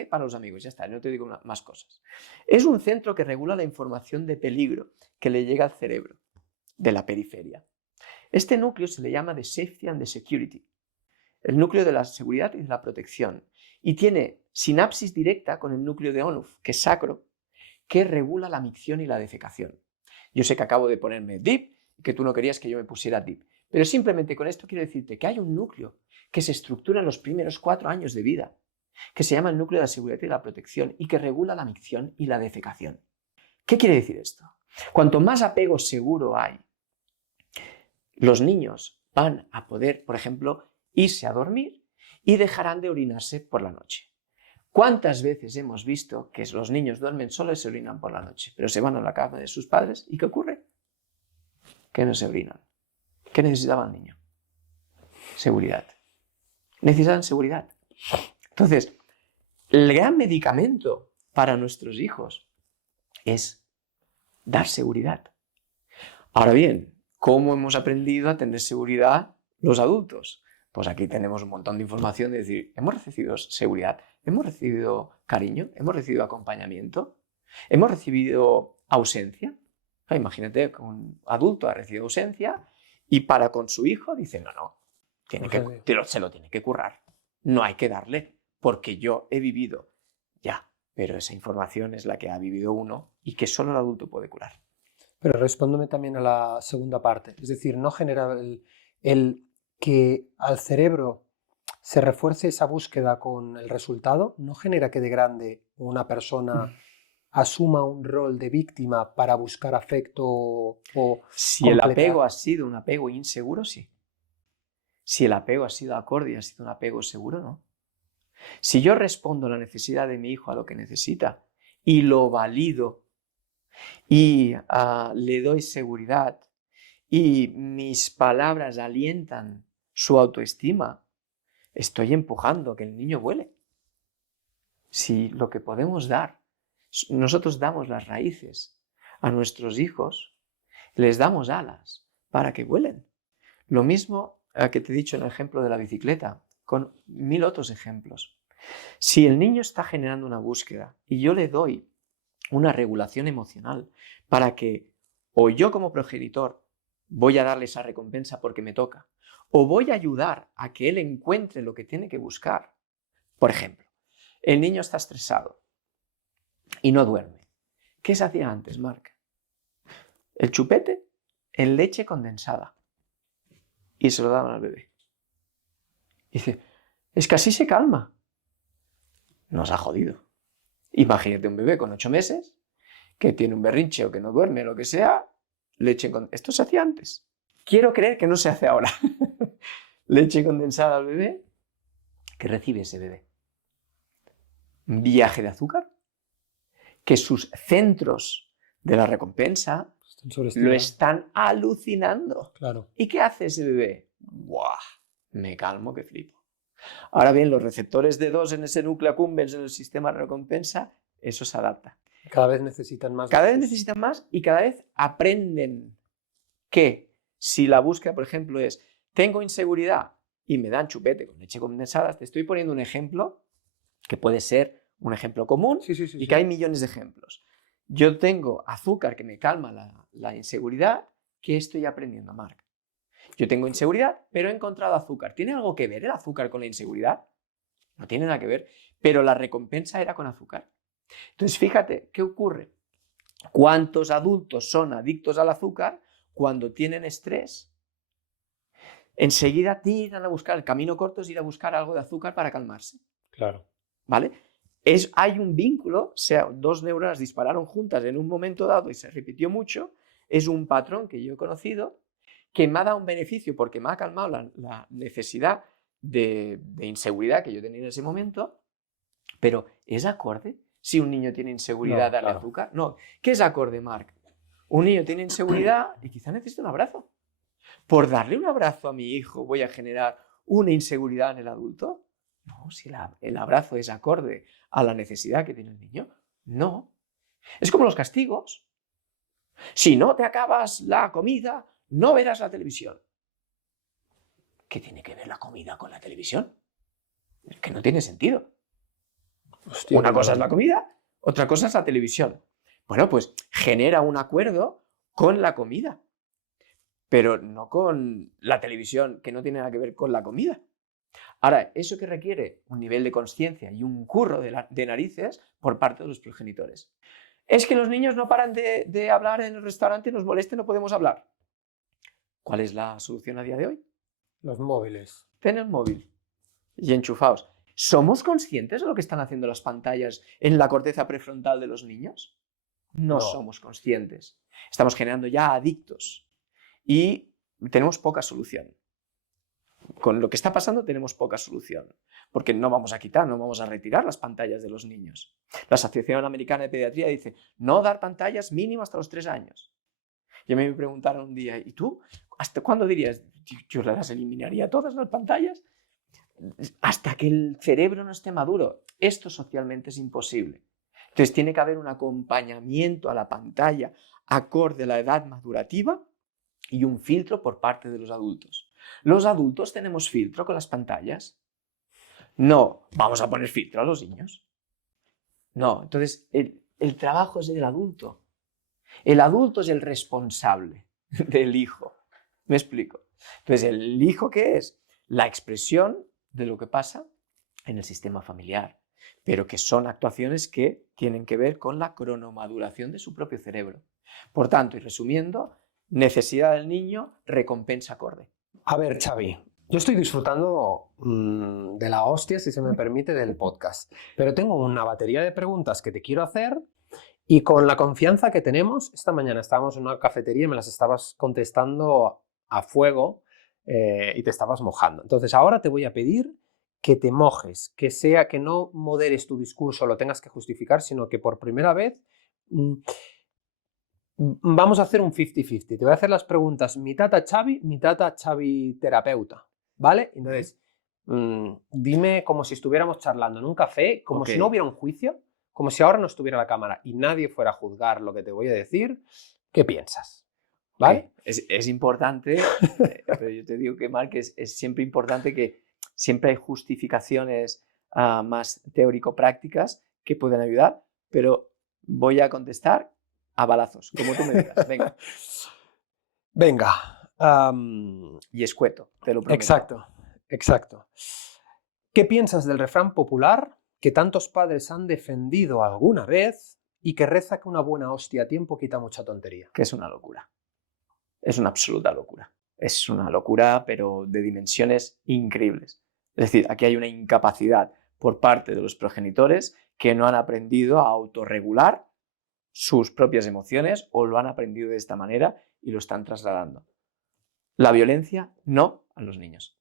para los amigos, ya está, no te digo más cosas. Es un centro que regula la información de peligro que le llega al cerebro de la periferia. Este núcleo se le llama the safety and the security, el núcleo de la seguridad y de la protección, y tiene sinapsis directa con el núcleo de Onuf, que es sacro, que regula la micción y la defecación. Yo sé que acabo de ponerme deep y que tú no querías que yo me pusiera deep, pero simplemente con esto quiero decirte que hay un núcleo que se estructura en los primeros 4 años de vida, que se llama el núcleo de la seguridad y la protección y que regula la micción y la defecación. ¿Qué quiere decir esto? Cuanto más apego seguro hay, los niños van a poder, por ejemplo, irse a dormir y dejarán de orinarse por la noche. ¿Cuántas veces hemos visto que los niños duermen solos y se orinan por la noche, pero se van a la cama de sus padres y qué ocurre? Que no se orinan. ¿Qué necesitaba el niño? Seguridad. Necesitan seguridad. Entonces, el gran medicamento para nuestros hijos es dar seguridad. Ahora bien, ¿cómo hemos aprendido a tener seguridad los adultos? Pues aquí tenemos un montón de información de decir, hemos recibido seguridad, hemos recibido cariño, hemos recibido acompañamiento, hemos recibido ausencia. Imagínate que un adulto ha recibido ausencia y para con su hijo dice, no, se lo tiene que currar, no hay que darle, porque yo he vivido ya, pero esa información es la que ha vivido uno y que solo el adulto puede curar. Pero respóndeme también a la segunda parte, es decir, no genera el que al cerebro se refuerce esa búsqueda con el resultado, no genera que de grande una persona asuma un rol de víctima para buscar afecto o si completar. El apego ha sido un apego inseguro, sí. Si el apego ha sido acorde y ha sido un apego seguro, no. Si yo respondo a la necesidad de mi hijo a lo que necesita y lo valido y le doy seguridad y mis palabras alientan su autoestima, estoy empujando a que el niño vuele. Si lo que podemos dar, nosotros damos las raíces a nuestros hijos, les damos alas para que vuelen. Lo mismo que te he dicho en el ejemplo de la bicicleta, con 1000 otros ejemplos. Si el niño está generando una búsqueda y yo le doy una regulación emocional para que o yo como progenitor voy a darle esa recompensa porque me toca, o voy a ayudar a que él encuentre lo que tiene que buscar. Por ejemplo, el niño está estresado y no duerme. ¿Qué se hacía antes, Marc? El chupete en leche condensada y se lo daban al bebé. Dice, es que así se calma. Nos ha jodido. Imagínate un bebé con 8 meses que tiene un berrinche o que no duerme, lo que sea, leche condensada. Esto se hacía antes. Quiero creer que no se hace ahora. Leche condensada al bebé. ¿Qué recibe ese bebé? Un viaje de azúcar. Que sus centros de la recompensa lo están alucinando. Claro. ¿Y qué hace ese bebé? ¡Buah! Me calmo que flipo. Ahora bien, los receptores D2 en ese núcleo accumbens en el sistema de recompensa, eso se adapta. Cada vez necesitan más. Cada vez necesitan más y cada vez aprenden que si la búsqueda, por ejemplo, es tengo inseguridad y me dan chupete con leche condensada, te estoy poniendo un ejemplo que puede ser un ejemplo común y que hay millones de ejemplos. Yo tengo azúcar que me calma la inseguridad. ¿Qué estoy aprendiendo, Marc? Yo tengo inseguridad, pero he encontrado azúcar. ¿Tiene algo que ver el azúcar con la inseguridad? No tiene nada que ver, pero la recompensa era con azúcar. Entonces, fíjate, ¿qué ocurre? ¿Cuántos adultos son adictos al azúcar cuando tienen estrés? Enseguida tiran a buscar, el camino corto es ir a buscar algo de azúcar para calmarse. Claro. ¿Vale? Hay un vínculo, o sea, 2 neuronas dispararon juntas en un momento dado y se repitió mucho. Es un patrón que yo he conocido que me ha dado un beneficio porque me ha calmado la necesidad de inseguridad que yo tenía en ese momento, pero ¿es acorde si un niño tiene inseguridad darle azúcar? No. ¿Qué es acorde, Marc? Un niño tiene inseguridad y quizá necesita un abrazo. ¿Por darle un abrazo a mi hijo voy a generar una inseguridad en el adulto? No, si el abrazo es acorde a la necesidad que tiene el niño. No. Es como los castigos. Si no te acabas la comida, no verás la televisión. ¿Qué tiene que ver la comida con la televisión? Es que no tiene sentido. Hostia, una cosa es la comida, otra cosa es la televisión. Bueno, pues genera un acuerdo con la comida, pero no con la televisión, que no tiene nada que ver con la comida. Ahora, ¿eso que requiere? Un nivel de conciencia y un curro de narices por parte de los progenitores. Es que los niños no paran de hablar en el restaurante y nos molestan, no podemos hablar. ¿Cuál es la solución a día de hoy? Los móviles. Ten el móvil y enchufaos. ¿Somos conscientes de lo que están haciendo las pantallas en la corteza prefrontal de los niños? No somos conscientes. Estamos generando ya adictos y tenemos poca solución. Con lo que está pasando tenemos poca solución, porque no vamos a quitar, no vamos a retirar las pantallas de los niños. La Asociación Americana de Pediatría dice, no dar pantallas mínimo hasta los 3 años. Y a mí me preguntaron un día, ¿y tú? ¿Hasta cuándo dirías? Yo las eliminaría todas las pantallas hasta que el cerebro no esté maduro. Esto socialmente es imposible. Entonces tiene que haber un acompañamiento a la pantalla acorde a la edad madurativa y un filtro por parte de los adultos. ¿Los adultos tenemos filtro con las pantallas? No, vamos a poner filtro a los niños. No, entonces el trabajo es del adulto. El adulto es el responsable del hijo. ¿Me explico? Entonces, ¿el hijo qué es? La expresión de lo que pasa en el sistema familiar, pero que son actuaciones que tienen que ver con la cronomaduración de su propio cerebro. Por tanto, y resumiendo, necesidad del niño, recompensa acorde. A ver, Xavi, yo estoy disfrutando de la hostia, si se me permite, del podcast, pero tengo una batería de preguntas que te quiero hacer y con la confianza que tenemos, esta mañana estábamos en una cafetería y me las estabas contestando a fuego y te estabas mojando. Entonces ahora te voy a pedir que te mojes, que no moderes tu discurso, lo tengas que justificar, sino que por primera vez vamos a hacer un 50-50. Te voy a hacer las preguntas mitad a Xavi terapeuta, ¿vale? Entonces, dime como si estuviéramos charlando en un café, como si no hubiera un juicio, como si ahora no estuviera la cámara y nadie fuera a juzgar lo que te voy a decir. ¿Qué piensas? ¿Vale? Es importante, pero yo te digo que, Marc, es siempre importante que siempre hay justificaciones más teórico-prácticas que pueden ayudar, pero voy a contestar a balazos, como tú me digas. Venga. Venga. Y escueto, te lo prometo. Exacto, exacto. ¿Qué piensas del refrán popular que tantos padres han defendido alguna vez y que reza que una buena hostia a tiempo quita mucha tontería? Que es una locura. Es una absoluta locura. Es una locura, pero de dimensiones increíbles. Es decir, aquí hay una incapacidad por parte de los progenitores que no han aprendido a autorregular sus propias emociones o lo han aprendido de esta manera y lo están trasladando. La violencia no a los niños.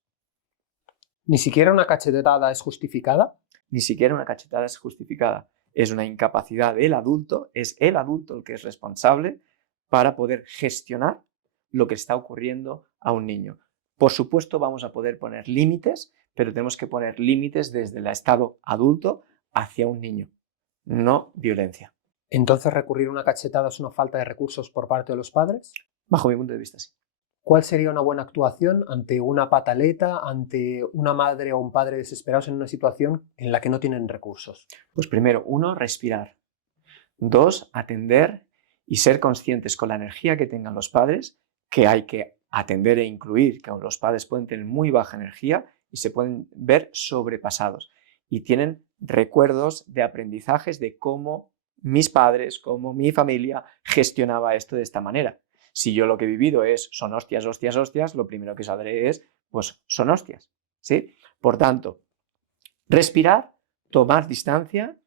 ¿Ni siquiera una cachetada es justificada? Ni siquiera una cachetada es justificada. Es una incapacidad del adulto, es el adulto el que es responsable para poder gestionar lo que está ocurriendo a un niño. Por supuesto, vamos a poder poner límites, pero tenemos que poner límites desde el estado adulto hacia un niño, no violencia. ¿Entonces recurrir a una cachetada es una falta de recursos por parte de los padres? Bajo mi punto de vista, sí. ¿Cuál sería una buena actuación ante una pataleta, ante una madre o un padre desesperados en una situación en la que no tienen recursos? Pues primero, 1, respirar. 2, atender y ser conscientes con la energía que tengan los padres, que hay que atender e incluir, que los padres pueden tener muy baja energía y se pueden ver sobrepasados. Y tienen recuerdos de aprendizajes de cómo mis padres, cómo mi familia gestionaba esto de esta manera. Si yo lo que he vivido son hostias, hostias, hostias, lo primero que sabré es, pues son hostias, ¿sí? Por tanto, respirar, tomar distancia,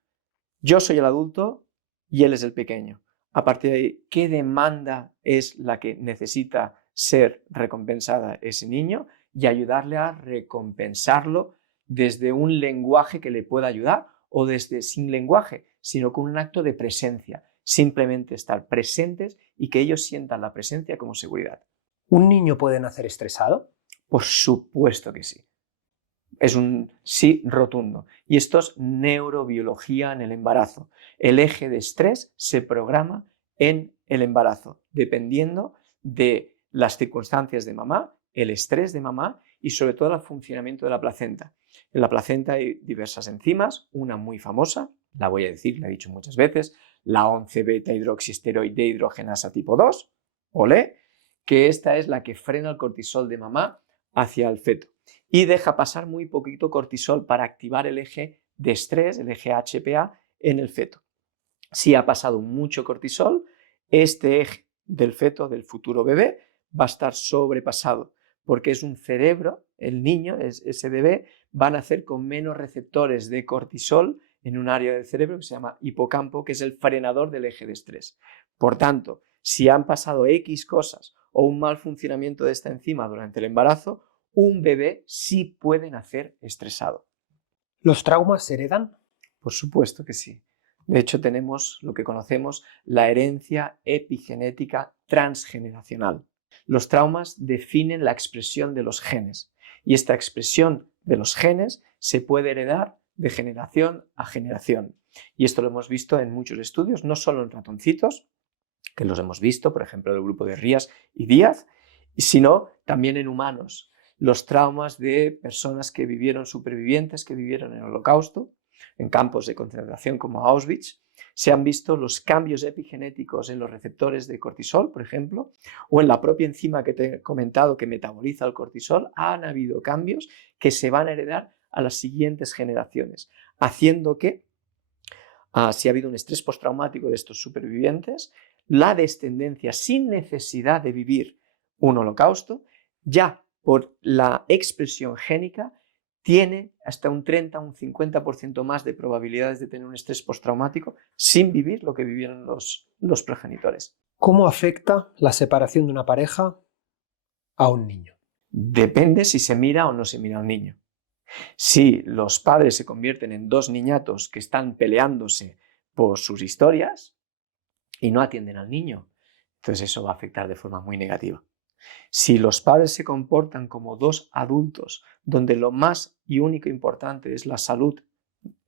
yo soy el adulto y él es el pequeño. A partir de ahí, ¿qué demanda es la que necesita ser recompensada ese niño? Y ayudarle a recompensarlo desde un lenguaje que le pueda ayudar o desde sin lenguaje, sino con un acto de presencia. Simplemente estar presentes y que ellos sientan la presencia como seguridad. ¿Un niño puede nacer estresado? Por supuesto que sí. Es un sí rotundo. Y esto es neurobiología en el embarazo. El eje de estrés se programa en el embarazo, dependiendo de las circunstancias de mamá, el estrés de mamá y sobre todo el funcionamiento de la placenta. En la placenta hay diversas enzimas, una muy famosa, la voy a decir, la he dicho muchas veces, la 11-beta-hidroxisteroide-hidrogenasa tipo 2, OLE, que esta es la que frena el cortisol de mamá hacia el feto y deja pasar muy poquito cortisol para activar el eje de estrés, el eje HPA, en el feto. Si ha pasado mucho cortisol, este eje del feto, del futuro bebé, va a estar sobrepasado, porque es un cerebro, el niño, ese bebé, va a nacer con menos receptores de cortisol en un área del cerebro que se llama hipocampo, que es el frenador del eje de estrés. Por tanto, si han pasado X cosas o un mal funcionamiento de esta enzima durante el embarazo, un bebé sí puede nacer estresado. ¿Los traumas se heredan? Por supuesto que sí. De hecho, tenemos lo que conocemos la herencia epigenética transgeneracional. Los traumas definen la expresión de los genes y esta expresión de los genes se puede heredar de generación a generación. Y esto lo hemos visto en muchos estudios, no solo en ratoncitos, que los hemos visto, por ejemplo, del grupo de Rías y Díaz, sino también en humanos. Los traumas de personas que vivieron, supervivientes que vivieron en el Holocausto, en campos de concentración como Auschwitz, se han visto los cambios epigenéticos en los receptores de cortisol, por ejemplo, o en la propia enzima que te he comentado que metaboliza el cortisol, han habido cambios que se van a heredar a las siguientes generaciones, haciendo que, si ha habido un estrés postraumático de estos supervivientes, la descendencia, sin necesidad de vivir un holocausto, ya por la expresión génica, tiene hasta un 30 o un 50% más de probabilidades de tener un estrés postraumático sin vivir lo que vivieron los progenitores. ¿Cómo afecta la separación de una pareja a un niño? Depende si se mira o no se mira a un niño. Si los padres se convierten en dos niñatos que están peleándose por sus historias y no atienden al niño, entonces eso va a afectar de forma muy negativa. Si los padres se comportan como dos adultos, donde lo más y único importante es la salud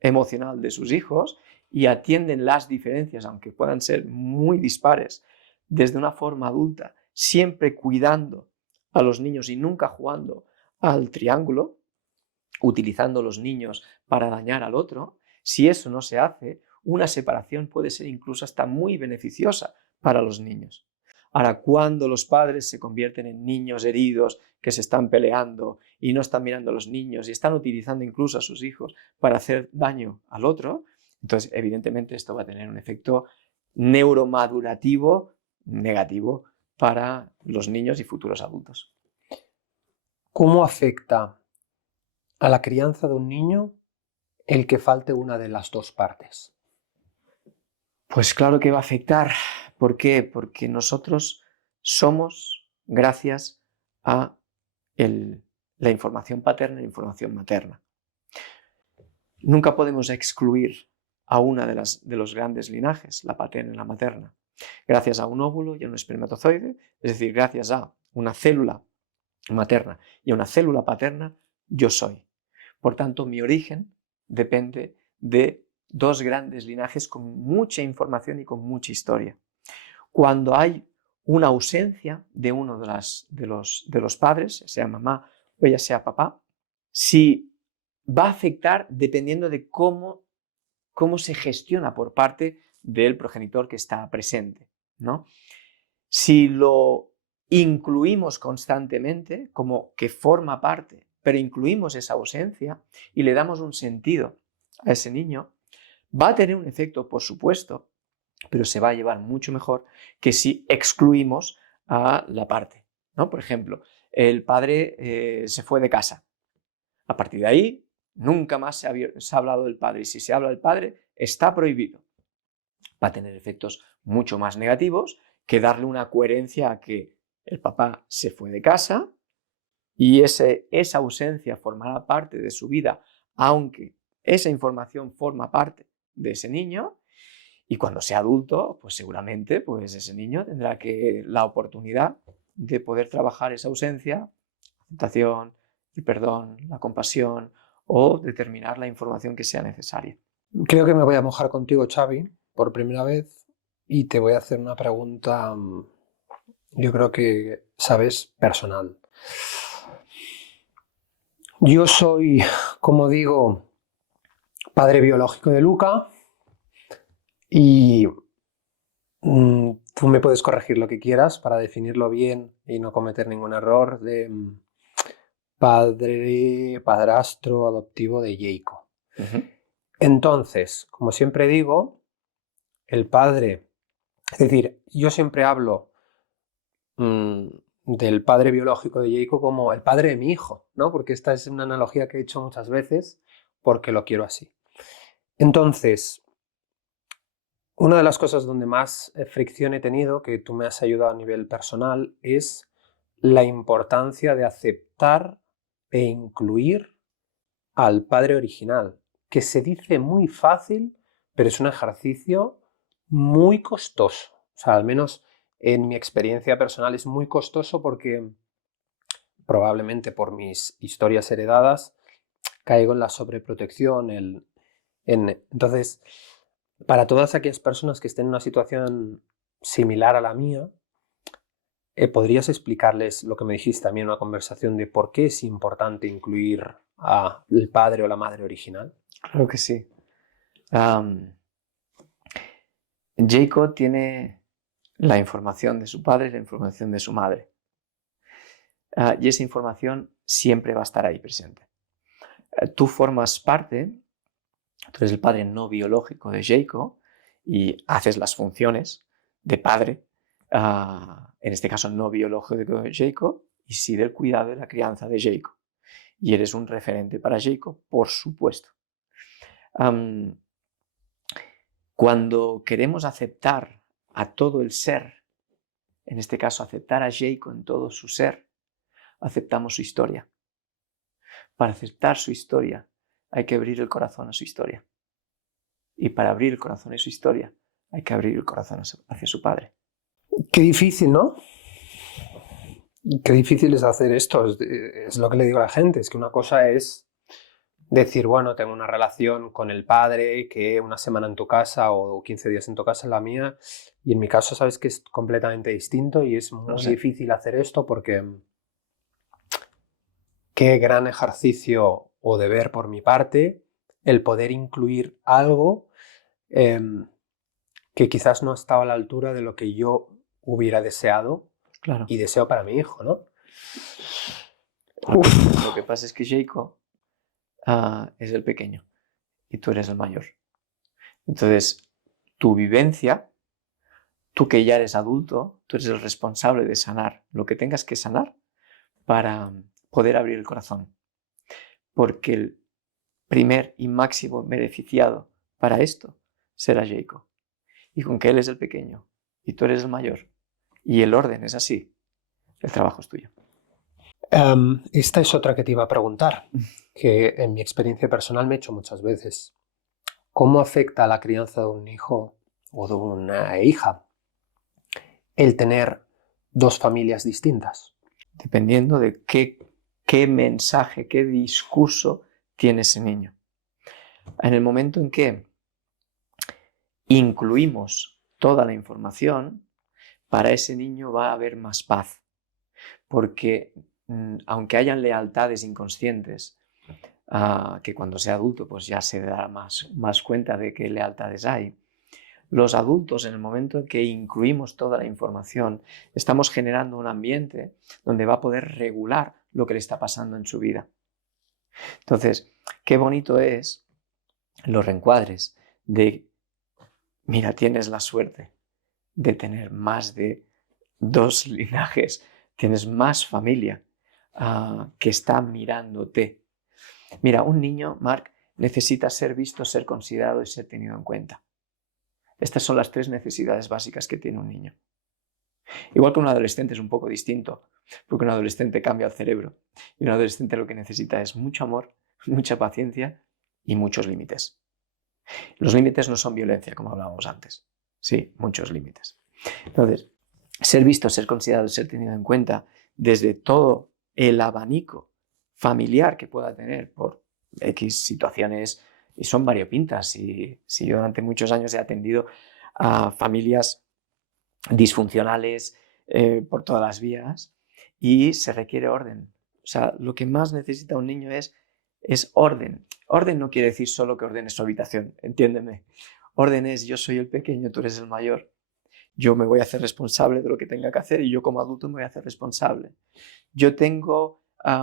emocional de sus hijos y atienden las diferencias, aunque puedan ser muy dispares, desde una forma adulta, siempre cuidando a los niños y nunca jugando al triángulo, utilizando los niños para dañar al otro, si eso no se hace, una separación puede ser incluso hasta muy beneficiosa para los niños. Ahora, cuando los padres se convierten en niños heridos que se están peleando y no están mirando a los niños y están utilizando incluso a sus hijos para hacer daño al otro, entonces evidentemente esto va a tener un efecto neuromadurativo negativo para los niños y futuros adultos. ¿Cómo afecta a la crianza de un niño el que falte una de las dos partes? Pues claro que va a afectar. ¿Por qué? Porque nosotros somos gracias a la información paterna e información materna. Nunca podemos excluir a una de los grandes linajes, la paterna y la materna. Gracias a un óvulo y a un espermatozoide, es decir, gracias a una célula materna y a una célula paterna, yo soy. Por tanto, mi origen depende de dos grandes linajes con mucha información y con mucha historia. Cuando hay una ausencia de uno de los padres, sea mamá o ya sea papá, sí va a afectar dependiendo de cómo se gestiona por parte del progenitor que está presente, ¿no? Si lo incluimos constantemente como que forma parte, pero incluimos esa ausencia y le damos un sentido a ese niño, va a tener un efecto, por supuesto, pero se va a llevar mucho mejor que si excluimos a la parte, ¿no? Por ejemplo, el padre se fue de casa. A partir de ahí, nunca más se ha hablado del padre. Y si se habla del padre, está prohibido. Va a tener efectos mucho más negativos que darle una coherencia a que el papá se fue de casa y esa ausencia formará parte de su vida, aunque esa información forma parte de ese niño. Y cuando sea adulto, pues seguramente pues ese niño tendrá la oportunidad de poder trabajar esa ausencia, la aceptación, el perdón, la compasión o determinar la información que sea necesaria. Creo que me voy a mojar contigo, Xavi, por primera vez y te voy a hacer una pregunta, yo creo que, sabes, personal. Yo soy, como digo, padre biológico de Luca y tú me puedes corregir lo que quieras para definirlo bien y no cometer ningún error de padrastro adoptivo de Jacob. Uh-huh. Entonces, como siempre digo, el padre, es decir, yo siempre hablo del padre biológico de Jacob como el padre de mi hijo, ¿no? Porque esta es una analogía que he hecho muchas veces porque lo quiero así. Entonces, una de las cosas donde más fricción he tenido, que tú me has ayudado a nivel personal, es la importancia de aceptar e incluir al padre original, que se dice muy fácil, pero es un ejercicio muy costoso. O sea, al menos en mi experiencia personal es muy costoso porque probablemente por mis historias heredadas caigo en la sobreprotección. Entonces, para todas aquellas personas que estén en una situación similar a la mía, ¿podrías explicarles lo que me dijiste también en una conversación de por qué es importante incluir al padre o la madre original? Claro que sí. Jacob tiene la información de su padre y la información de su madre. Y esa información siempre va a estar ahí presente. Tú formas parte, tú eres el padre no biológico de Jacob y haces las funciones de padre, en este caso no biológico de Jacob, y sí del cuidado y la crianza de Jacob. Y eres un referente para Jacob, por supuesto. Cuando queremos aceptar a todo el ser, en este caso aceptar a Jacob en todo su ser, aceptamos su historia. Para aceptar su historia hay que abrir el corazón a su historia. Y para abrir el corazón a su historia hay que abrir el corazón hacia su padre. Qué difícil, ¿no? Qué difícil es hacer esto. Es lo que le digo a la gente. Es que una cosa es decir, bueno, tengo una relación con el padre que una semana en tu casa o 15 días en tu casa es la mía. Y en mi caso sabes que es completamente distinto y es muy difícil hacer esto porque qué gran ejercicio o deber por mi parte el poder incluir algo que quizás no estaba a la altura de lo que yo hubiera deseado Claro. y deseo para mi hijo, ¿no? Lo que pasa es que Jacob es el pequeño y tú eres el mayor. Entonces, tu vivencia, tú que ya eres adulto, tú eres el responsable de sanar lo que tengas que sanar para poder abrir el corazón. Porque el primer y máximo beneficiado para esto será Jacob. Y con que él es el pequeño y tú eres el mayor y el orden es así, el trabajo es tuyo. Esta es otra que te iba a preguntar, que en mi experiencia personal me he hecho muchas veces. ¿Cómo afecta a la crianza de un hijo o de una hija el tener dos familias distintas? Dependiendo de qué mensaje, qué discurso tiene ese niño. En el momento en que incluimos toda la información, para ese niño va a haber más paz. Porque aunque hayan lealtades inconscientes, que cuando sea adulto pues ya se dará más cuenta de qué lealtades hay, los adultos, en el momento en que incluimos toda la información, estamos generando un ambiente donde va a poder regular lo que le está pasando en su vida. Entonces, qué bonito es los reencuadres de, mira, tienes la suerte de tener más de 2 linajes, tienes más familia que está mirándote. Mira, un niño, Marc, necesita ser visto, ser considerado y ser tenido en cuenta. Estas son las 3 necesidades básicas que tiene un niño. Igual que un adolescente es un poco distinto, porque un adolescente cambia el cerebro y un adolescente lo que necesita es mucho amor, mucha paciencia y muchos límites. Los límites no son violencia, como hablábamos antes. Sí, muchos límites. Entonces, ser visto, ser considerado, ser tenido en cuenta desde todo el abanico familiar que pueda tener por X situaciones, y son variopintas. Y si yo durante muchos años he atendido a familias disfuncionales por todas las vías y se requiere orden. O sea, lo que más necesita un niño es orden. Orden no quiere decir solo que ordenes su habitación, entiéndeme. Orden es yo soy el pequeño, tú eres el mayor. Yo me voy a hacer responsable de lo que tenga que hacer y yo como adulto me voy a hacer responsable. Yo tengo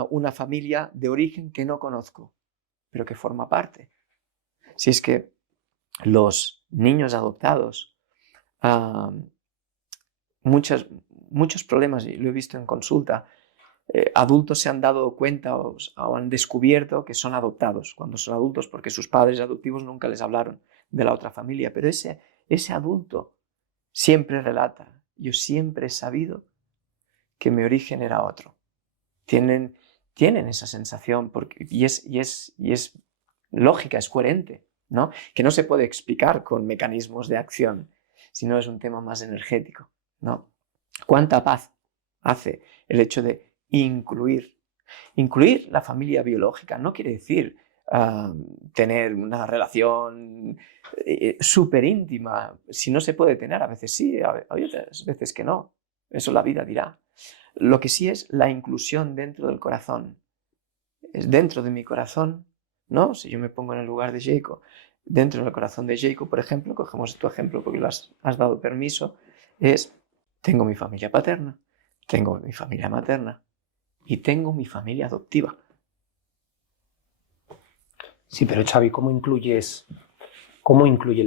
una familia de origen que no conozco, pero que forma parte. Si es que los niños adoptados, muchos problemas, y lo he visto en consulta, adultos se han dado cuenta o han descubierto que son adoptados cuando son adultos porque sus padres adoptivos nunca les hablaron de la otra familia, pero ese adulto siempre relata, yo siempre he sabido que mi origen era otro. Tienen esa sensación y es lógica, es coherente, ¿no? Que no se puede explicar con mecanismos de acción, sino es un tema más energético, ¿no? ¿Cuánta paz hace el hecho de incluir la familia biológica? No quiere decir tener una relación súper íntima. Si no se puede tener, a veces sí, hay otras veces que no. Eso la vida dirá. Lo que sí es la inclusión dentro del corazón. Es dentro de mi corazón, ¿no? Si yo me pongo en el lugar de Jacob, dentro del corazón de Jacob, por ejemplo, cogemos tu ejemplo porque lo has dado permiso, tengo mi familia paterna, tengo mi familia materna y tengo mi familia adoptiva. Sí, pero Xavi, ¿cómo incluyen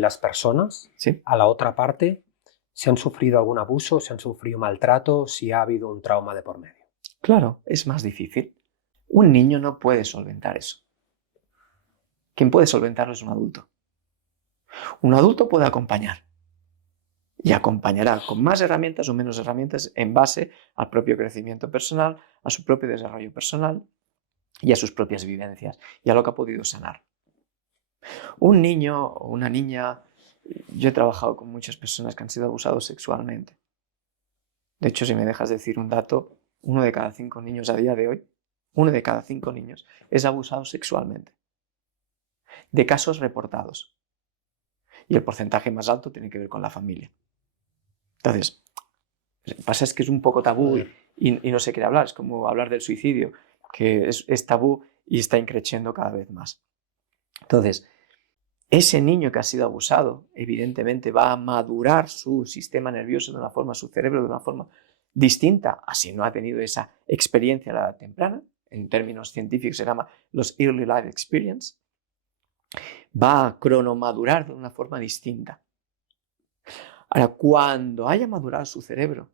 las personas a la otra parte? Si han sufrido algún abuso, si han sufrido maltrato, si ha habido un trauma de por medio. Claro, es más difícil. Un niño no puede solventar eso. Quien puede solventarlo es un adulto. Un adulto puede acompañar y acompañará con más herramientas o menos herramientas en base al propio crecimiento personal, a su propio desarrollo personal y a sus propias vivencias y a lo que ha podido sanar. Un niño o una niña, yo he trabajado con muchas personas que han sido abusados sexualmente. De hecho, si me dejas decir un dato, 1 de cada 5 niños a día de hoy, 1 de cada 5 niños es abusado sexualmente. De casos reportados. Y el porcentaje más alto tiene que ver con la familia. Entonces, lo que pasa es que es un poco tabú y no se quiere hablar. Es como hablar del suicidio, que es tabú y está increciendo cada vez más. Entonces, ese niño que ha sido abusado, evidentemente va a madurar su sistema nervioso de una forma, su cerebro de una forma distinta, así no ha tenido esa experiencia a la edad temprana. En términos científicos se llama los Early Life Experience. Va a cronomadurar de una forma distinta. Ahora, cuando haya madurado su cerebro,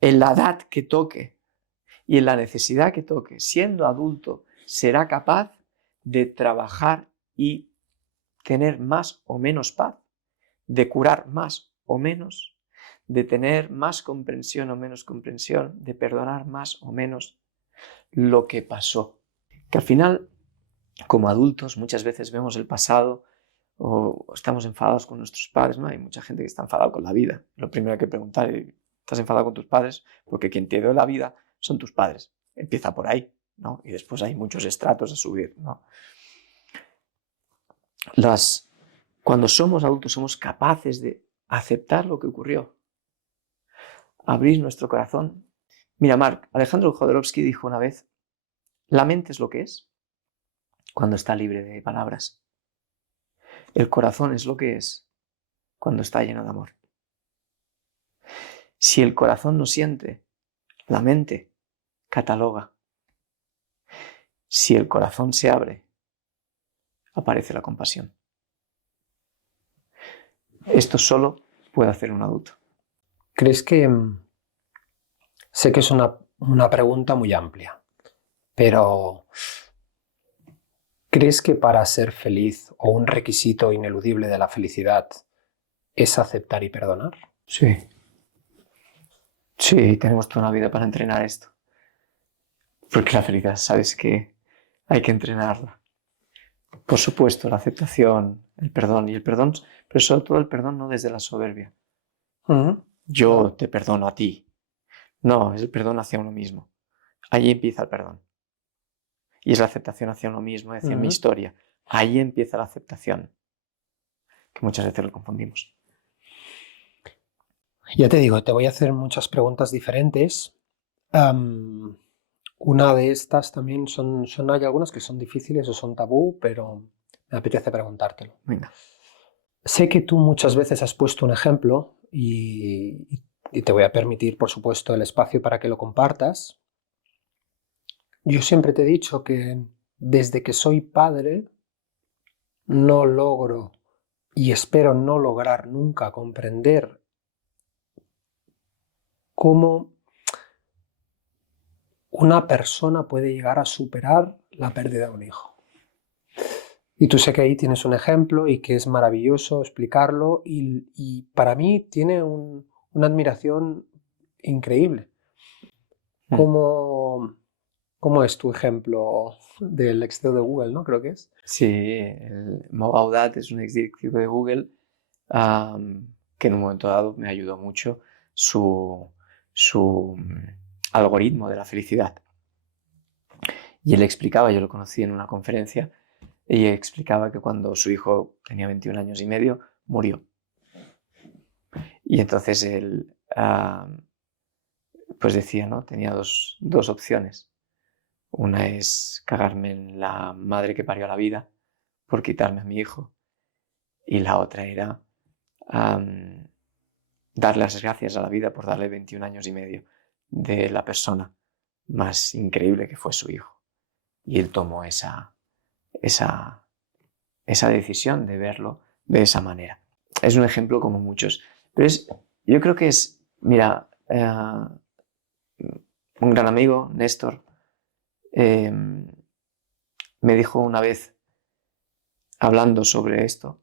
en la edad que toque y en la necesidad que toque, siendo adulto, será capaz de trabajar y tener más o menos paz, de curar más o menos, de tener más comprensión o menos comprensión, de perdonar más o menos lo que pasó. Que al final, como adultos, muchas veces vemos el pasado o estamos enfadados con nuestros padres, ¿no? Hay mucha gente que está enfadada con la vida. Lo primero que hay que preguntar es, ¿estás enfadado con tus padres? Porque quien te dio la vida son tus padres. Empieza por ahí, ¿no? Y después hay muchos estratos a subir, ¿no? Cuando somos adultos somos capaces de aceptar lo que ocurrió, abrir nuestro corazón. Mira, Alejandro Jodorowsky dijo una vez, la mente es lo que es cuando está libre de palabras. El corazón es lo que es cuando está lleno de amor. Si el corazón no siente, la mente cataloga. Si el corazón se abre, aparece la compasión. Esto solo puede hacer un adulto. ¿Crees que... sé que es una pregunta muy amplia, pero ¿crees que para ser feliz o un requisito ineludible de la felicidad es aceptar y perdonar? Sí. Sí, tenemos toda una vida para entrenar esto. Porque la felicidad, sabes que hay que entrenarla. Por supuesto, la aceptación, el perdón, pero sobre todo el perdón no desde la soberbia. Yo te perdono a ti. No, es el perdón hacia uno mismo. Allí empieza el perdón. Y es la aceptación hacia uno mismo, hacia mi historia. Ahí empieza la aceptación. Que muchas veces lo confundimos. Ya te digo, te voy a hacer muchas preguntas diferentes. Una de estas también hay algunas que son difíciles o son tabú, pero me apetece preguntártelo. Venga. Sé que tú muchas veces has puesto un ejemplo y te voy a permitir, por supuesto, el espacio para que lo compartas. Yo siempre te he dicho que desde que soy padre no logro y espero no lograr nunca comprender cómo una persona puede llegar a superar la pérdida de un hijo. Y tú sé que ahí tienes un ejemplo y que es maravilloso explicarlo y para mí tiene una admiración increíble. ¿Cómo es tu ejemplo del ex CEO de Google, ¿no? Creo que es. Sí, el Mo Gaudat es un ex directivo de Google que en un momento dado me ayudó mucho su algoritmo de la felicidad. Y él explicaba, yo lo conocí en una conferencia, y explicaba que cuando su hijo tenía 21 años y medio, murió. Y entonces él pues decía, ¿no? Tenía dos opciones. Una es cagarme en la madre que parió la vida por quitarme a mi hijo. Y la otra era dar las gracias a la vida por darle 21 años y medio de la persona más increíble que fue su hijo. Y él tomó esa decisión de verlo de esa manera. Es un ejemplo como muchos. Pero yo creo que es, mira, un gran amigo, Néstor, me dijo una vez, hablando sobre esto,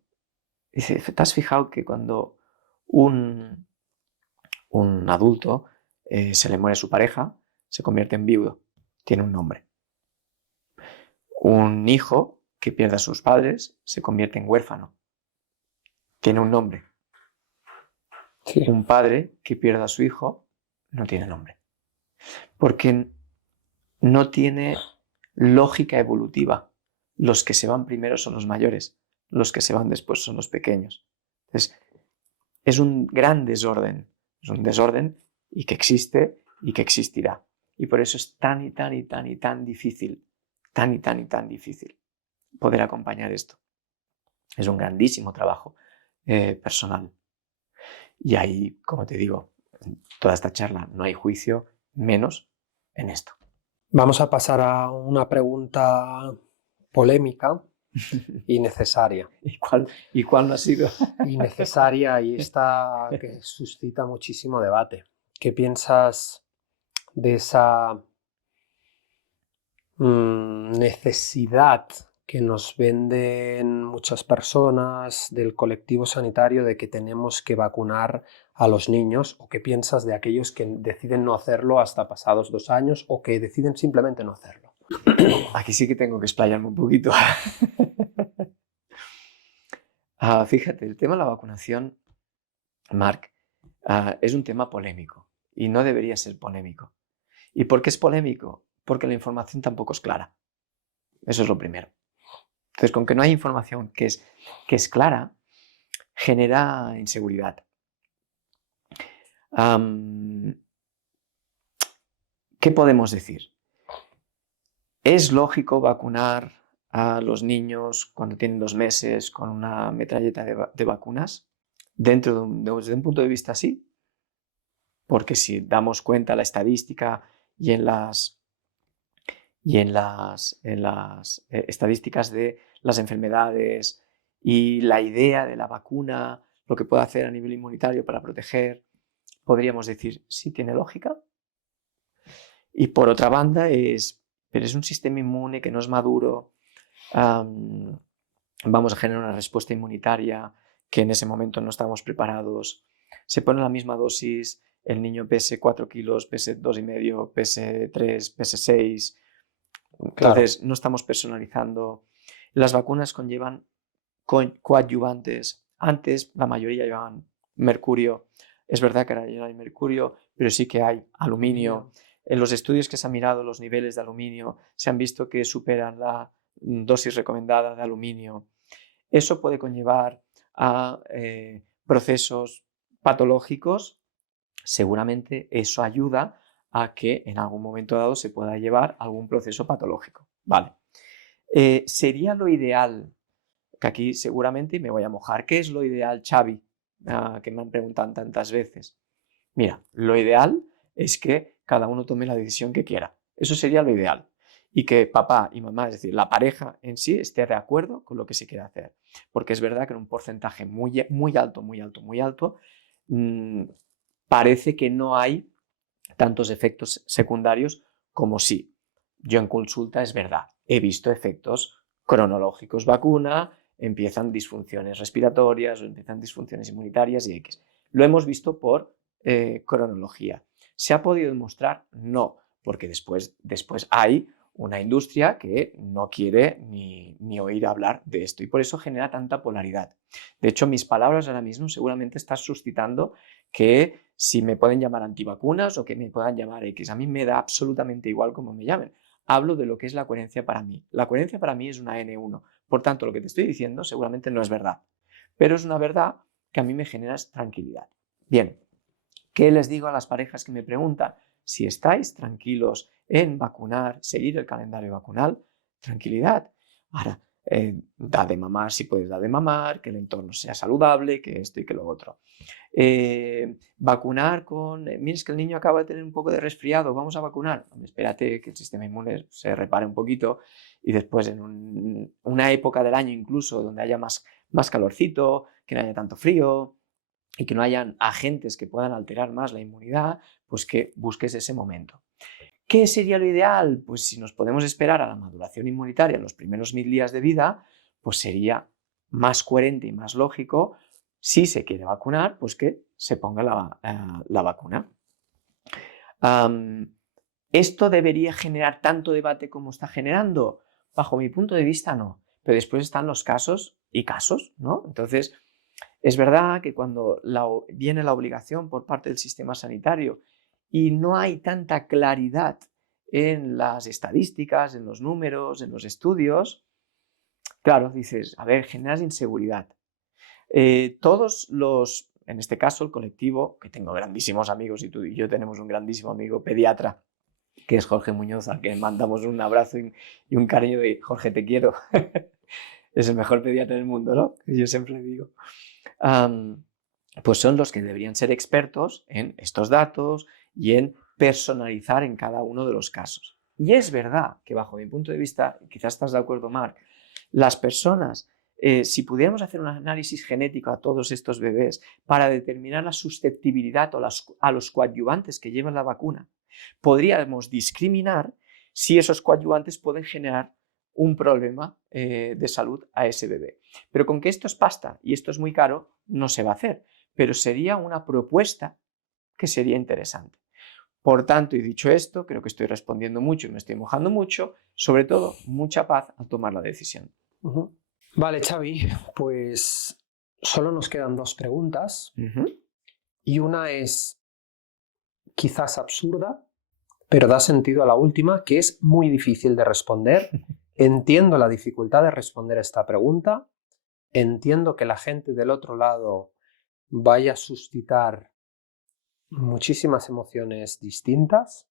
dice, ¿te has fijado que cuando un adulto se le muere su pareja, se convierte en viudo? Tiene un nombre. Un hijo que pierde a sus padres se convierte en huérfano. Tiene un nombre. Sí. Un padre que pierda a su hijo no tiene nombre. Porque no tiene lógica evolutiva. Los que se van primero son los mayores, los que se van después son los pequeños. Entonces, es un gran desorden. Es un desorden y que existe y que existirá. Y por eso es tan difícil, tan difícil poder acompañar esto. Es un grandísimo trabajo personal. Y ahí, como te digo, en toda esta charla no hay juicio, menos en esto. Vamos a pasar a una pregunta polémica y necesaria. ¿Y cuál no ha sido? Innecesaria y esta que suscita muchísimo debate. ¿Qué piensas de esa necesidad que nos venden muchas personas del colectivo sanitario de que tenemos que vacunar a los niños? ¿O qué piensas de aquellos que deciden no hacerlo hasta pasados 2 años o que deciden simplemente no hacerlo? Aquí sí que tengo que explayarme un poquito. Fíjate, el tema de la vacunación, Marc, es un tema polémico y no debería ser polémico. ¿Y por qué es polémico? Porque la información tampoco es clara. Eso es lo primero. Entonces, con que no hay información que es clara, genera inseguridad. ¿Qué podemos decir? ¿Es lógico vacunar a los niños cuando tienen 2 meses con una metralleta de vacunas? Desde un punto de vista sí, porque si damos cuenta la estadística y en las estadísticas de las enfermedades y la idea de la vacuna, lo que puede hacer a nivel inmunitario para proteger, podríamos decir, sí tiene lógica. Y por otra banda pero es un sistema inmune que no es maduro, vamos a generar una respuesta inmunitaria que en ese momento no estamos preparados. Se pone la misma dosis, el niño pese 4 kilos, pese 2,5, pese 3, pese 6. Entonces, claro, no estamos personalizando. Las vacunas conllevan coadyuvantes. Antes la mayoría llevaban mercurio. Es verdad que ahora ya no hay mercurio, pero sí que hay aluminio. En los estudios que se han mirado los niveles de aluminio, se han visto que superan la dosis recomendada de aluminio. Eso puede conllevar a procesos patológicos. Seguramente eso ayuda a que en algún momento dado se pueda llevar algún proceso patológico. Vale. Sería lo ideal, que aquí seguramente me voy a mojar. ¿Qué es lo ideal, Xavi? Que me han preguntado tantas veces. Mira, lo ideal es que cada uno tome la decisión que quiera. Eso sería lo ideal. Y que papá y mamá, es decir, la pareja en sí, esté de acuerdo con lo que se quiere hacer. Porque es verdad que en un porcentaje muy, muy alto, parece que no hay tantos efectos secundarios como sí. Yo en consulta es verdad, he visto efectos cronológicos vacuna, empiezan disfunciones respiratorias o empiezan disfunciones inmunitarias y X. Lo hemos visto por cronología. ¿Se ha podido demostrar? No, porque después hay una industria que no quiere ni oír hablar de esto y por eso genera tanta polaridad. De hecho, mis palabras ahora mismo seguramente están suscitando que si me pueden llamar antivacunas o que me puedan llamar X. A mí me da absolutamente igual cómo me llamen. Hablo de lo que es la coherencia para mí. La coherencia para mí es una N1. Por tanto, lo que te estoy diciendo seguramente no es verdad. Pero es una verdad que a mí me genera tranquilidad. Bien, ¿qué les digo a las parejas que me preguntan? Si estáis tranquilos en vacunar, seguir el calendario vacunal, tranquilidad. Ahora, da de mamar si puedes dar de mamar, que el entorno sea saludable, que esto y que lo otro. Vacunar con... mires que el niño acaba de tener un poco de resfriado, vamos a vacunar. Espérate que el sistema inmune se repare un poquito y después en una época del año incluso donde haya más calorcito, que no haya tanto frío y que no hayan agentes que puedan alterar más la inmunidad, pues que busques ese momento. ¿Qué sería lo ideal? Pues si nos podemos esperar a la maduración inmunitaria en los primeros 1000 días de vida, pues sería más coherente y más lógico, si se quiere vacunar, pues que se ponga la vacuna. ¿Esto debería generar tanto debate como está generando? Bajo mi punto de vista, no. Pero después están los casos y casos, ¿no? Entonces, es verdad que cuando viene la obligación por parte del sistema sanitario y no hay tanta claridad en las estadísticas, en los números, en los estudios, claro, dices, a ver, generas inseguridad. En este caso el colectivo, que tengo grandísimos amigos y tú y yo tenemos un grandísimo amigo pediatra, que es Jorge Muñoz, al que mandamos un abrazo y un cariño de Jorge, te quiero. es el mejor pediatra del mundo, ¿no? Yo siempre digo. Pues son los que deberían ser expertos en estos datos y en personalizar en cada uno de los casos. Y es verdad que bajo mi punto de vista, quizás estás de acuerdo, Marc, las personas, si pudiéramos hacer un análisis genético a todos estos bebés para determinar la susceptibilidad a los coadyuvantes que llevan la vacuna, podríamos discriminar si esos coadyuvantes pueden generar un problema de salud a ese bebé. Pero con que esto es pasta y esto es muy caro, no se va a hacer. Pero sería una propuesta que sería interesante. Por tanto, y dicho esto, creo que estoy respondiendo mucho y me estoy mojando mucho, sobre todo, mucha paz al tomar la decisión. Vale, Xavi, pues solo nos quedan 2 preguntas. Y una es quizás absurda, pero da sentido a la última, que es muy difícil de responder. Entiendo la dificultad de responder esta pregunta. Entiendo que la gente del otro lado vaya a suscitar muchísimas emociones distintas,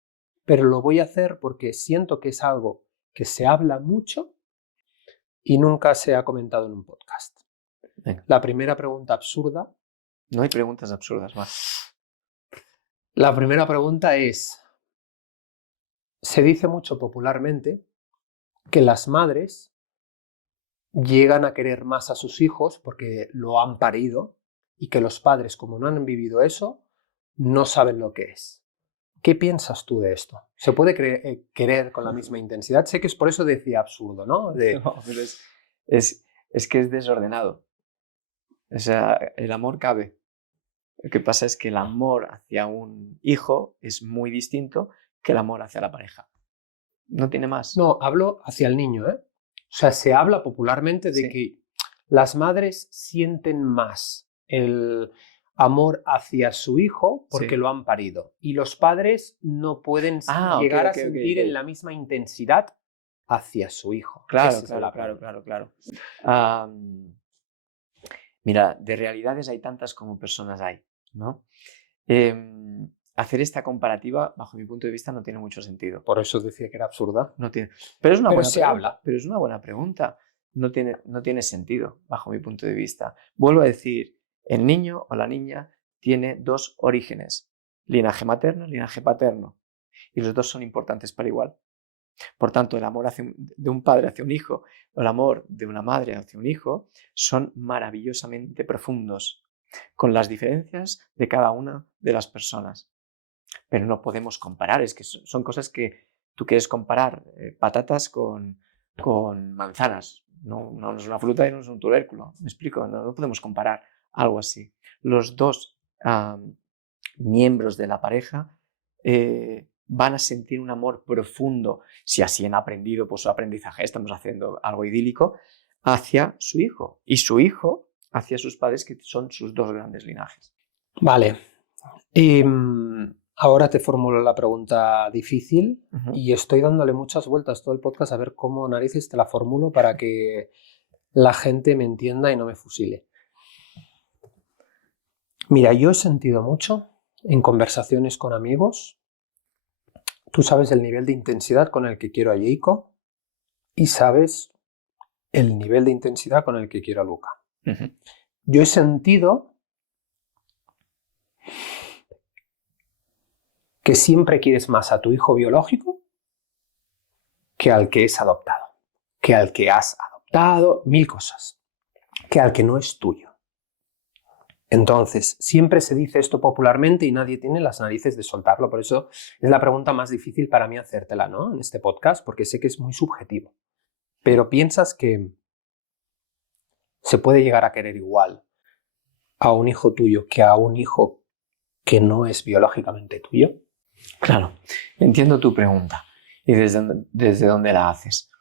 pero lo voy a hacer porque siento que es algo que se habla mucho y nunca se ha comentado en un podcast. Venga. La primera pregunta absurda. No hay preguntas absurdas más. La primera pregunta es, se dice mucho popularmente que las madres llegan a querer más a sus hijos porque lo han parido y que los padres, como no han vivido eso, no saben lo que es. ¿Qué piensas tú de esto? ¿Se puede querer con la misma intensidad? Sé que es por eso decía absurdo, ¿no? No, pero es que es desordenado. O sea, el amor cabe. Lo que pasa es que el amor hacia un hijo es muy distinto que el amor hacia la pareja. No tiene más. No, hablo hacia el niño, ¿eh? O sea, se habla popularmente de que las madres sienten más el amor hacia su hijo porque lo han parido. Y los padres no pueden llegar a sentir en la misma intensidad hacia su hijo. Claro. Mira, de realidades hay tantas como personas hay, ¿no? Hacer esta comparativa, bajo mi punto de vista, no tiene mucho sentido. Por eso decía que era absurda. No tiene. Pero es una buena pregunta. Habla. Pero es una buena pregunta. No tiene sentido, bajo mi punto de vista. Vuelvo a decir, el niño o la niña tiene 2 orígenes, linaje materno, linaje paterno, y los 2 son importantes para igual. Por tanto, el amor de un padre hacia un hijo o el amor de una madre hacia un hijo son maravillosamente profundos, con las diferencias de cada una de las personas. Pero no podemos comparar, es que son cosas que tú quieres comparar, patatas con manzanas. No es una fruta y no es un tubérculo. ¿Me explico? No podemos comparar algo así. Los 2 miembros de la pareja van a sentir un amor profundo, si así han aprendido, pues su aprendizaje, estamos haciendo algo idílico, hacia su hijo. Y su hijo hacia sus padres, que son sus 2 grandes linajes. Vale. Ahora te formulo la pregunta difícil y estoy dándole muchas vueltas todo el podcast a ver cómo narices te la formulo para que la gente me entienda y no me fusile. Mira, yo he sentido mucho en conversaciones con amigos. Tú sabes el nivel de intensidad con el que quiero a Jacob y sabes el nivel de intensidad con el que quiero a Luca. Yo he sentido que siempre quieres más a tu hijo biológico que al que es adoptado, que al que has adoptado, 1000 cosas, que al que no es tuyo. Entonces, siempre se dice esto popularmente y nadie tiene las narices de soltarlo. Por eso es la pregunta más difícil para mí hacértela, ¿no? En este podcast, porque sé que es muy subjetivo. Pero ¿piensas que se puede llegar a querer igual a un hijo tuyo que a un hijo que no es biológicamente tuyo? Claro, entiendo tu pregunta y desde dónde la haces.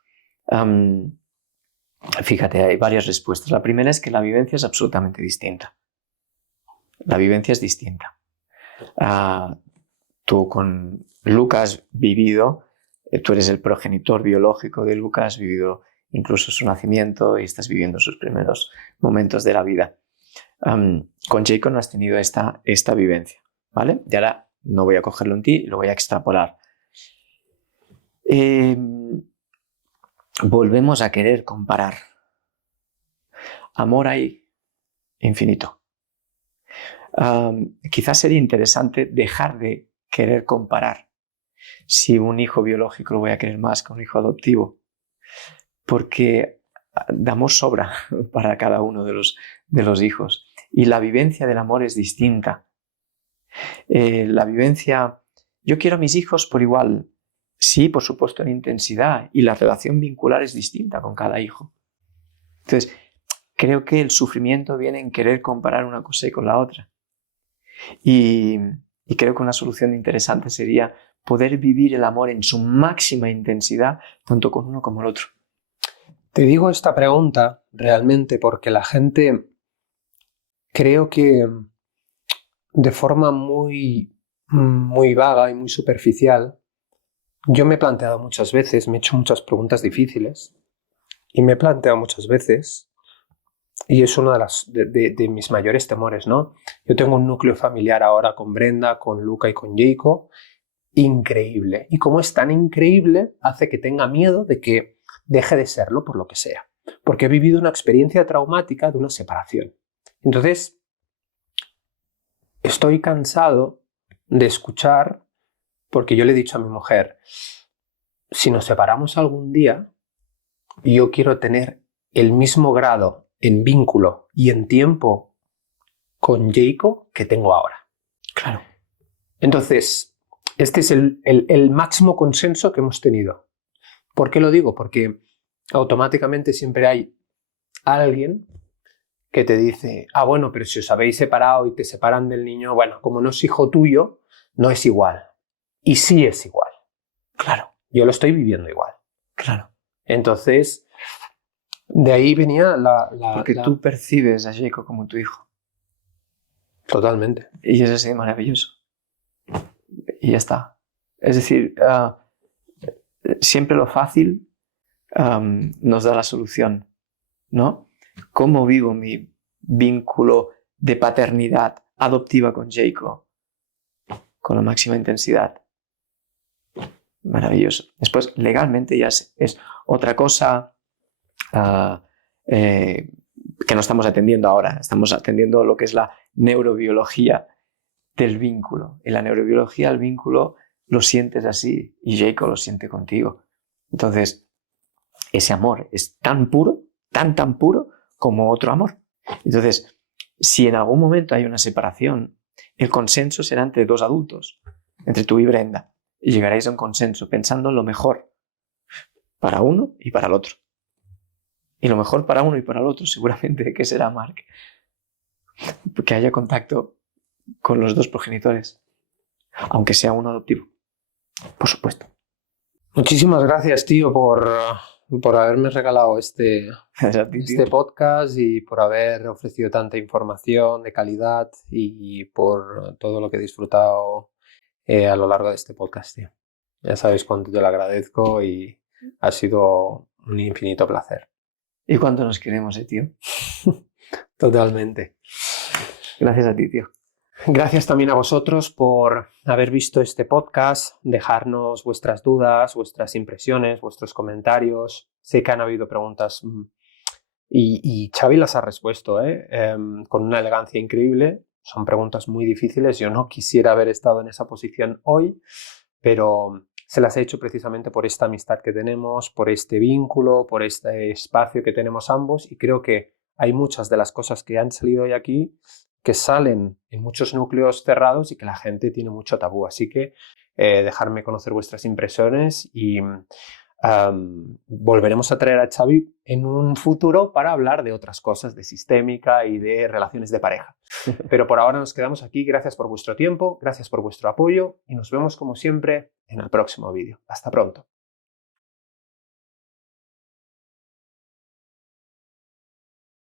Fíjate, hay varias respuestas. La primera es que la vivencia es absolutamente distinta. La vivencia es distinta. Tú con Luca has vivido, tú eres el progenitor biológico de Luca, has vivido incluso su nacimiento y estás viviendo sus primeros momentos de la vida. Con Jacob no has tenido esta vivencia, ¿vale? Y ahora no voy a cogerlo en ti y lo voy a extrapolar. Volvemos a querer comparar amor hay infinito. Quizás sería interesante dejar de querer comparar si un hijo biológico lo voy a querer más que un hijo adoptivo, porque de amor sobra para cada uno de los hijos, y la vivencia del amor es distinta. La vivencia, yo quiero a mis hijos por igual, sí, por supuesto en intensidad, y la relación vincular es distinta con cada hijo. Entonces, creo que el sufrimiento viene en querer comparar una cosa y con la otra. Y creo que una solución interesante sería poder vivir el amor en su máxima intensidad, tanto con uno como el otro. Te digo esta pregunta realmente porque la gente, creo que de forma muy vaga y muy superficial, yo me he planteado muchas veces, me he hecho muchas preguntas difíciles y me he planteado muchas veces, y es uno de mis mayores temores, ¿no? Yo tengo un núcleo familiar ahora con Brenda, con Luca y con Jacob, increíble. Y como es tan increíble, hace que tenga miedo de que deje de serlo por lo que sea. Porque he vivido una experiencia traumática de una separación. Entonces, estoy cansado de escuchar, porque yo le he dicho a mi mujer, si nos separamos algún día, yo quiero tener el mismo grado en vínculo y en tiempo con Jacob que tengo ahora. Claro. Entonces, este es el máximo consenso que hemos tenido. ¿Por qué lo digo? Porque automáticamente siempre hay alguien que te dice, bueno, pero si os habéis separado y te separan del niño, bueno, como no es hijo tuyo, no es igual. Y sí es igual. Claro. Yo lo estoy viviendo igual. Claro. Entonces, de ahí venía Porque tú percibes a Jacob como tu hijo. Totalmente. Y eso es maravilloso. Y ya está. Es decir, siempre lo fácil nos da la solución, ¿no? ¿Cómo vivo mi vínculo de paternidad adoptiva con Jacob? Con la máxima intensidad. Maravilloso. Después, legalmente ya es otra cosa que no estamos atendiendo ahora. Estamos atendiendo lo que es la neurobiología del vínculo. En la neurobiología el vínculo lo sientes así y Jacob lo siente contigo. Entonces, ese amor es tan puro, tan puro como otro amor. Entonces, si en algún momento hay una separación, el consenso será entre dos adultos, entre tú y Brenda, y llegaréis a un consenso pensando en lo mejor para uno y para el otro. Y lo mejor para uno y para el otro seguramente que será, Marc, que haya contacto con los dos progenitores, aunque sea uno adoptivo, por supuesto. Muchísimas gracias, tío, por haberme regalado este podcast y por haber ofrecido tanta información de calidad y por todo lo que he disfrutado a lo largo de este podcast, tío. Ya sabes cuánto te lo agradezco y ha sido un infinito placer. ¿Y cuánto nos queremos, tío? Totalmente. Gracias a ti, tío. Gracias también a vosotros por haber visto este podcast, dejarnos vuestras dudas, vuestras impresiones, vuestros comentarios. Sé que han habido preguntas y Xavi las ha respuesto con una elegancia increíble. Son preguntas muy difíciles. Yo no quisiera haber estado en esa posición hoy, pero se las he hecho precisamente por esta amistad que tenemos, por este vínculo, por este espacio que tenemos ambos, y creo que hay muchas de las cosas que han salido hoy aquí que salen en muchos núcleos cerrados y que la gente tiene mucho tabú. Así que dejarme conocer vuestras impresiones y volveremos a traer a Xavi en un futuro para hablar de otras cosas, de sistémica y de relaciones de pareja. Pero por ahora nos quedamos aquí. Gracias por vuestro tiempo, gracias por vuestro apoyo y nos vemos como siempre en el próximo vídeo. Hasta pronto.